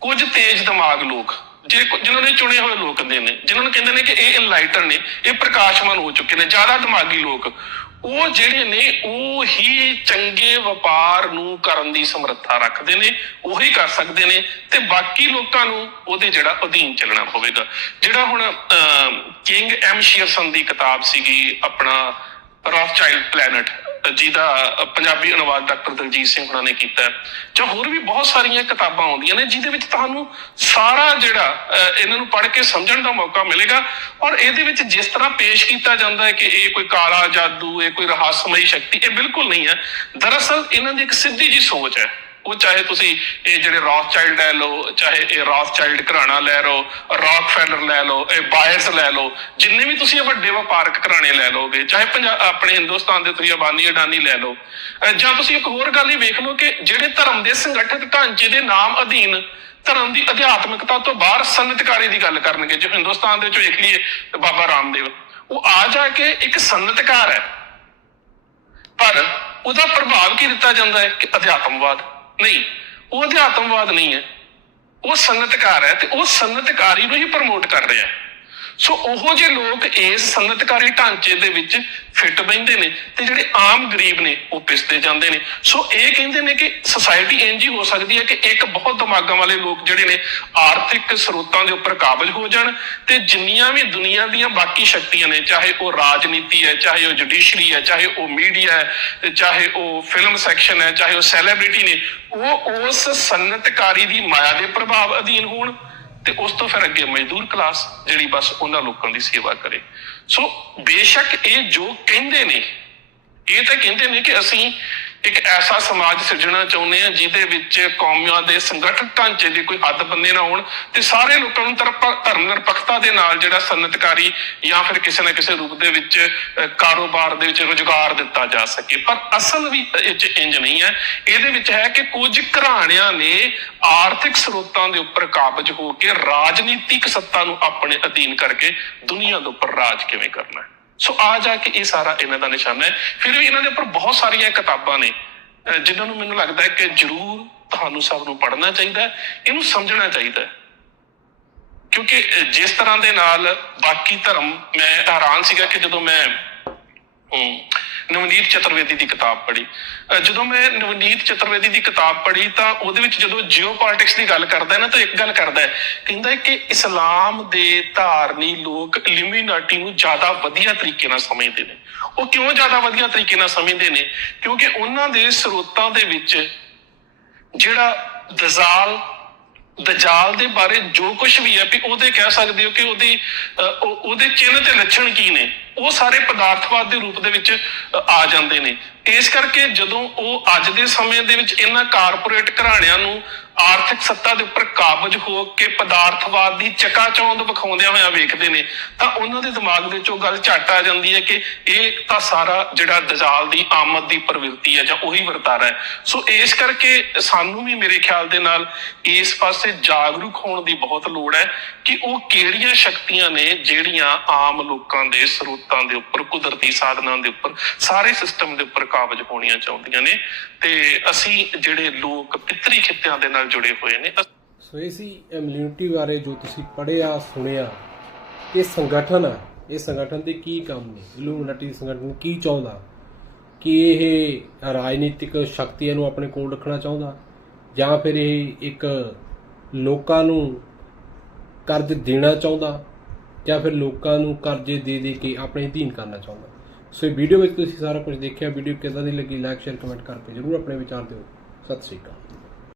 ਕੁਝ ਤੇਜ਼ ਦਿਮਾਗ ਲੋਕ ਜੇ ਜਿਨ੍ਹਾਂ ਨੇ ਚੁਣੇ ਹੋਏ ਲੋਕ ਹੁੰਦੇ ਨੇ, ਜਿਨ੍ਹਾਂ ਨੂੰ ਕਹਿੰਦੇ ਨੇ ਕਿ ਇਹ ਇਨਲਾਈਟਰ ਨੇ, ਇਹ ਪ੍ਰਕਾਸ਼ਮਾਨ ਹੋ ਚੁੱਕੇ ਨੇ, ਜ਼ਿਆਦਾ ਦਿਮਾਗੀ ਲੋਕ, ਉਹ ਜਿਹੜੇ ਨੇ, ਉਹ ਹੀ ਚੰਗੇ ਵਪਾਰ ਨੂੰ ਕਰਨ ਦੀ ਸਮਰੱਥਾ ਰੱਖਦੇ ਨੇ, ਉਹੀ ਕਰ ਸਕਦੇ ਨੇ, ਤੇ ਬਾਕੀ ਲੋਕਾਂ ਨੂੰ ਉਹਦੇ ਜਿਹੜਾ ਅਧੀਨ ਚੱਲਣਾ ਪਵੇਗਾ। ਜਿਹੜਾ ਹੁਣ ਕਿੰਗ ਐਮ ਸ਼ੀਅਰਸਨ ਦੀ ਕਿਤਾਬ ਸੀਗੀ ਆਪਣਾ ਰੌਥਚਾਈਲਡ ਪਲੈਨਟ ਜਿਹਦਾ ਪੰਜਾਬੀ ਅਨੁਵਾਦ ਡਾਕਟਰ ਦਲਜੀਤ ਸਿੰਘ ਹੁਣਾਂ ਨੇ ਕੀਤਾ ਹੈ। ਜਾਂ ਹੋਰ ਵੀ ਬਹੁਤ ਸਾਰੀਆਂ ਕਿਤਾਬਾਂ ਆਉਂਦੀਆਂ ਨੇ ਜਿਹਦੇ ਵਿੱਚ ਤੁਹਾਨੂੰ ਸਾਰਾ ਜਿਹੜਾ ਅ, ਇਹਨਾਂ ਨੂੰ ਪੜ੍ਹ ਕੇ ਸਮਝਣ ਦਾ ਮੌਕਾ ਮਿਲੇਗਾ। ਔਰ ਇਹਦੇ ਵਿੱਚ ਜਿਸ ਤਰ੍ਹਾਂ ਪੇਸ਼ ਕੀਤਾ ਜਾਂਦਾ ਹੈ ਕਿ ਇਹ ਕੋਈ ਕਾਲਾ ਜਾਦੂ ਇਹ ਕੋਈ ਰਹੱਸਮਈ ਸ਼ਕਤੀ ਇਹ ਬਿਲਕੁਲ ਨਹੀਂ ਹੈ। ਦਰਅਸਲ ਇਹਨਾਂ ਦੀ ਇੱਕ ਸਿੱਧੀ ਜੀ ਸੋਚ ਹੈ। ਉਹ ਚਾਹੇ ਤੁਸੀਂ ਇਹ ਜਿਹੜੇ ਰੌਥਚਾਈਲਡ ਲੈ ਲਓ, ਚਾਹੇ ਇਹ ਰੌਥਚਾਈਲਡ ਘਰਾਣਾ ਲੈ ਲਓ ਰੌਕਫੈਲਰ ਲੈ ਲਓ, ਇਹ ਬਾਇਸ ਲੈ ਲਓ, ਜਿੰਨੇ ਵੀ ਤੁਸੀਂ ਇਹ ਵੱਡੇ ਵਪਾਰਕ ਘਰਾਣੇ ਲੈ ਲਓਗੇ, ਚਾਹੇ ਪੰਜਾਬ ਆਪਣੇ ਹਿੰਦੁਸਤਾਨ ਦੇ ਤੁਸੀਂ ਅਬਾਨੀ ਅਡਾਨੀ ਲੈ ਲਓ ਜਾਂ ਤੁਸੀਂ ਇੱਕ ਹੋਰ ਗੱਲ ਹੀ ਵੇਖ ਲਓ ਕਿ ਜਿਹੜੇ ਧਰਮ ਦੇ ਸੰਗਠਿਤ ਢਾਂਚੇ ਦੇ ਨਾਮ ਅਧੀਨ ਧਰਮ ਦੀ ਅਧਿਆਤਮਿਕਤਾ ਤੋਂ ਬਾਹਰ ਸੰਨਤਕਾਰੀ ਦੀ ਗੱਲ ਕਰਨਗੇ, ਜੋ ਹਿੰਦੁਸਤਾਨ ਦੇ ਵਿੱਚ ਵੇਖ ਲਈਏ ਬਾਬਾ ਰਾਮਦੇਵ, ਉਹ ਆ ਜਾ ਕੇ ਇੱਕ ਸੰਨਤਕਾਰ ਹੈ। ਪਰ ਉਹਦਾ ਪ੍ਰਭਾਵ ਕੀ ਦਿੱਤਾ ਜਾਂਦਾ ਹੈ? ਕਿ ਅਧਿਆਤਮਵਾਦ। ਨਹੀਂ, ਉਹ ਅਧਿਆਤਮਵਾਦ ਨਹੀਂ ਹੈ। ਉਹ ਸਨਅਤਕਾਰ ਹੈ ਤੇ ਉਹ ਸਨਅਤਕਾਰੀ ਨੂੰ ਹੀ ਪ੍ਰਮੋਟ ਕਰ ਰਿਹਾ ਹੈ। ਸੋ ਉਹੋ ਜਿਹੇ ਲੋਕ ਇਸ ਸਨਅਤਕਾਰੀ ਢਾਂਚੇ ਦੇ ਵਿੱਚ ਫਿੱਟ ਬੈਂਦੇ ਨੇ ਤੇ ਜਿਹੜੇ ਆਮ ਗਰੀਬ ਨੇ, ਉਹ ਪਿਸਦੇ ਜਾਂਦੇ ਨੇ। ਸੋ ਇਹ ਕਹਿੰਦੇ ਨੇ ਕਿ ਸੁਸਾਇਟੀ ਇੰਜ ਹੀ ਹੋ ਸਕਦੀ ਹੈ ਕਿ ਇੱਕ ਬਹੁਤ ਦਿਮਾਗਾਂ ਵਾਲੇ ਲੋਕ ਜਿਹੜੇ ਨੇ, ਆਰਥਿਕ ਸਰੋਤਾਂ ਦੇ ਉੱਪਰ ਕਾਬਜ ਹੋ ਜਾਣ ਤੇ ਜਿੰਨੀਆਂ ਵੀ ਦੁਨੀਆ ਦੀਆਂ ਬਾਕੀ ਸ਼ਕਤੀਆਂ ਨੇ, ਚਾਹੇ ਉਹ ਰਾਜਨੀਤੀ ਹੈ, ਚਾਹੇ ਉਹ ਜੁਡੀਸ਼ਰੀ ਹੈ, ਚਾਹੇ ਉਹ ਮੀਡੀਆ ਹੈ ਚਾਹੇ ਉਹ ਫਿਲਮ ਸੈਕਸ਼ਨ ਹੈ, ਚਾਹੇ ਉਹ ਸੈਲੀਬ੍ਰਿਟੀ ਨੇ, ਉਹ ਉਸ ਸਨਅਤਕਾਰੀ ਦੀ ਮਾਇਆ ਦੇ ਪ੍ਰਭਾਵ ਅਧੀਨ ਹੋਣ। ਤੇ ਉਸ ਤੋਂ ਫਿਰ ਅੱਗੇ ਮਜ਼ਦੂਰ ਕਲਾਸ ਜਿਹੜੀ ਬਸ ਉਹਨਾਂ ਲੋਕਾਂ ਦੀ ਸੇਵਾ ਕਰੇ। ਸੋ ਬੇਸ਼ੱਕ ਇਹ ਜੋ ਕਹਿੰਦੇ ਨੇ, ਇਹ ਤਾਂ ਕਹਿੰਦੇ ਨੇ ਕਿ ਅਸੀਂ ਇੱਕ ਐਸਾ ਸਮਾਜ ਸਿਰਜਣਾ ਚਾਹੁੰਦੇ ਹਾਂ ਜਿਹਦੇ ਵਿੱਚ ਕੌਮਾਂ ਦੇ ਸੰਗਠਨ ਢਾਂਚੇ ਦੀ ਕੋਈ ਹੱਦ ਬੰਦੇ ਨਾ ਹੋਣ ਤੇ ਸਾਰੇ ਲੋਕਾਂ ਨੂੰ ਧਰਮ ਨਿਰਪੱਖਤਾ ਦੇ ਨਾਲ ਜਿਹੜਾ ਸਨਅਤਕਾਰੀ ਜਾਂ ਫਿਰ ਕਿਸੇ ਨਾ ਕਿਸੇ ਰੂਪ ਦੇ ਵਿੱਚ ਕਾਰੋਬਾਰ ਦੇ ਵਿੱਚ ਰੁਜ਼ਗਾਰ ਦਿੱਤਾ ਜਾ ਸਕੇ। ਪਰ ਅਸਲ ਵੀ ਇਹ 'ਚ ਇੰਜ ਨਹੀਂ ਹੈ। ਇਹਦੇ ਵਿੱਚ ਹੈ ਕਿ ਕੁਝ ਘਰਾਣਿਆਂ ਨੇ ਆਰਥਿਕ ਸਰੋਤਾਂ ਦੇ ਉੱਪਰ ਕਾਬਜ ਹੋ ਕੇ ਰਾਜਨੀਤਿਕ ਸੱਤਾ ਨੂੰ ਆਪਣੇ ਅਧੀਨ ਕਰਕੇ ਦੁਨੀਆ ਦੇ ਉੱਪਰ ਰਾਜ ਕਿਵੇਂ ਕਰਨਾ ਹੈ? ਸੋ ਆ ਜਾ ਕੇ ਇਹ ਸਾਰਾ ਇਹਨਾਂ ਦਾ ਨਿਸ਼ਾਨਾ ਹੈ। ਫਿਰ ਵੀ ਇਹਨਾਂ ਦੇ ਉੱਪਰ ਬਹੁਤ ਸਾਰੀਆਂ ਕਿਤਾਬਾਂ ਨੇ। ਅਹ ਜਿਨ੍ਹਾਂ ਨੂੰ ਮੈਨੂੰ ਲੱਗਦਾ ਹੈ ਕਿ ਜ਼ਰੂਰ ਤੁਹਾਨੂੰ ਸਭ ਨੂੰ ਪੜ੍ਹਨਾ ਚਾਹੀਦਾ ਹੈ ਇਹਨੂੰ ਸਮਝਣਾ ਚਾਹੀਦਾ ਹੈ। ਕਿਉਂਕਿ ਜਿਸ ਤਰ੍ਹਾਂ ਦੇ ਨਾਲ ਬਾਕੀ ਧਰਮ ਮੈਂ ਹੈਰਾਨ ਸੀਗਾ ਕਿ ਜਦੋਂ ਮੈਂ ਹਮ, ਨਵਨੀਤ ਚਤੁਰਵੇਦੀ ਦੀ ਕਿਤਾਬ ਪੜ੍ਹੀ। ਜਦੋਂ ਮੈਂ ਨਵਨੀਤ ਚਤੁਰਵੇਦੀ ਦੀ ਕਿਤਾਬ ਪੜ੍ਹੀ ਤਾਂ ਉਹਦੇ ਵਿੱਚ ਜਦੋਂ ਜੀਓਪੋਲਿਟਿਕਸ ਦੀ ਗੱਲ ਕਰਦਾ ਹੈ ਨਾ ਤਾਂ ਇੱਕ ਗੱਲ ਕਰਦਾ ਹੈ। ਕਹਿੰਦਾ ਹੈ ਕਿ ਇਸਲਾਮ ਦੇ ਧਾਰਨੀ ਲੋਕ ਇਲੂਮੀਨਾਟੀ ਨੂੰ ਜ਼ਿਆਦਾ ਵਧੀਆ ਤਰੀਕੇ ਨਾਲ ਸਮਝਦੇ ਨੇ। ਉਹ ਕਿਉਂ ਜ਼ਿਆਦਾ ਵਧੀਆ ਤਰੀਕੇ ਨਾਲ ਸਮਝਦੇ ਨੇ? ਕਿਉਂਕਿ ਉਹਨਾਂ ਦੇ ਸਰੋਤਾਂ ਦੇ ਵਿੱਚ ਜਿਹੜਾ ਦਜ਼ਾਲ ਦਜਾਲ ਦੇ ਬਾਰੇ ਜੋ ਕੁਝ ਵੀ ਹੈ ਵੀ ਉਹਦੇ ਕਹਿ ਸਕਦੇ ਹੋ ਕਿ ਉਹਦੀ ਅਹ, ਉਹਦੇ ਚਿੰਨ੍ਹ ਤੇ ਲੱਛਣ ਕੀ ਨੇ? ਉਹ ਸਾਰੇ ਪਦਾਰਥਵਾਦ ਦੇ ਰੂਪ ਦੇ ਵਿੱਚ ਆ ਜਾਂਦੇ ਨੇ। ਇਸ ਕਰਕੇ ਜਦੋਂ ਉਹ ਅੱਜ ਦੇ ਸਮੇਂ ਦੇ ਵਿੱਚ ਇਹਨਾਂ ਕਾਰਪੋਰੇਟ ਘਰਾਣਿਆਂ ਨੂੰ ਆਰਥਿਕ ਸੱਤਾ ਦੇ ਉੱਪਰ ਕਾਬਜ ਹੋ ਕੇ ਪਦਾਰਥਵਾਦ ਦੀ ਚਕਾਚੌਂਧ ਵਿਖਾਉਂਦਿਆਂ ਹੋਇਆਂ ਵੇਖਦੇ ਨੇ, ਤਾਂ ਉਹਨਾਂ ਦੇ ਦਿਮਾਗ ਦੇ ਵਿੱਚੋਂ ਗੱਲ ਝੱਟ ਆ ਜਾਂਦੀ ਹੈ ਕਿ ਇਹ ਤਾਂ ਸਾਰਾ ਜਿਹੜਾ ਦਜਾਲ ਦੀ ਆਮਦ ਦੀ ਪ੍ਰਵਿਰਤੀ ਹੈ ਜਾਂ ਉਹੀ ਵਰਤਾਰਾ ਹੈ। ਸੋ ਇਸ ਕਰਕੇ ਸਾਨੂੰ ਵੀ ਮੇਰੇ ਖਿਆਲ ਦੇ ਨਾਲ ਇਸ ਪਾਸੇ ਜਾਗਰੂਕ ਹੋਣ ਦੀ ਬਹੁਤ ਲੋੜ ਹੈ ਕਿ ਉਹ ਕਿਹੜੀਆਂ ਸ਼ਕਤੀਆਂ ਨੇ ਜਿਹੜੀਆਂ ਆਮ ਲੋਕਾਂ ਦੇ ਸਰੋਤਾਂ ਦੇ ਉੱਪਰ, ਕੁਦਰਤੀ ਸਾਧਨਾਂ ਦੇ ਉੱਪਰ, ਸਾਰੇ ਸਿਸਟਮ ਦੇ ਉੱਪਰ ਕਾਬਜ ਹੋਣੀਆਂ ਚਾਹੁੰਦੀਆਂ ਨੇ। ਤੇ ਅਸੀਂ ਜਿਹੜੇ ਲੋਕ ਪਿਤਰੀ ਖਿੱਤਿਆਂ ਦੇ ਨਾਲ ਜੁੜੇ ਹੋਏ ਨੇ। ਸੋ ਇਹ ਸੀ ਇਮਿਊਨਿਟੀ ਬਾਰੇ ਜੋ ਤੁਸੀਂ ਪੜ੍ਹਿਆ, ਸੁਣਿਆ। ਇਹ ਸੰਗਠਨ ਆ। ਇਹ ਸੰਗਠਨ ਦੇ ਕੀ ਕੰਮ ਨੇ? ਇਲੂਮੀਨਾਟੀ ਸੰਗਠਨ ਕੀ ਚਾਹੁੰਦਾ? ਕਿ ਇਹ ਰਾਜਨੀਤਿਕ ਸ਼ਕਤੀਆਂ ਨੂੰ ਆਪਣੇ ਕੋਲ ਰੱਖਣਾ ਚਾਹੁੰਦਾ? ਜਾਂ ਫਿਰ ਇਹ ਇੱਕ ਲੋਕਾਂ ਨੂੰ ਕਰਜ਼ ਦੇਣਾ ਚਾਹੁੰਦਾ? ਜਾਂ ਫਿਰ ਲੋਕਾਂ ਨੂੰ ਕਰਜ਼ੇ ਦੇ ਦੇ ਕੇ ਆਪਣੇ ਅਧੀਨ ਕਰਨਾ ਚਾਹੁੰਦਾ? ਸੋ ਇਹ ਵੀਡੀਓ ਵਿੱਚ ਤੁਸੀਂ ਸਾਰਾ ਕੁਝ ਦੇਖਿਆ। ਵੀਡੀਓ ਕਿਦਾਂ ਦੀ ਲੱਗੀ ਲਾਈਕ ਸ਼ੇਅਰ ਕਮੈਂਟ ਕਰਕੇ ਜਰੂਰ ਆਪਣੇ ਵਿਚਾਰ ਦਿਓ। ਸਤਿ ਸ਼੍ਰੀ ਅਕਾਲ।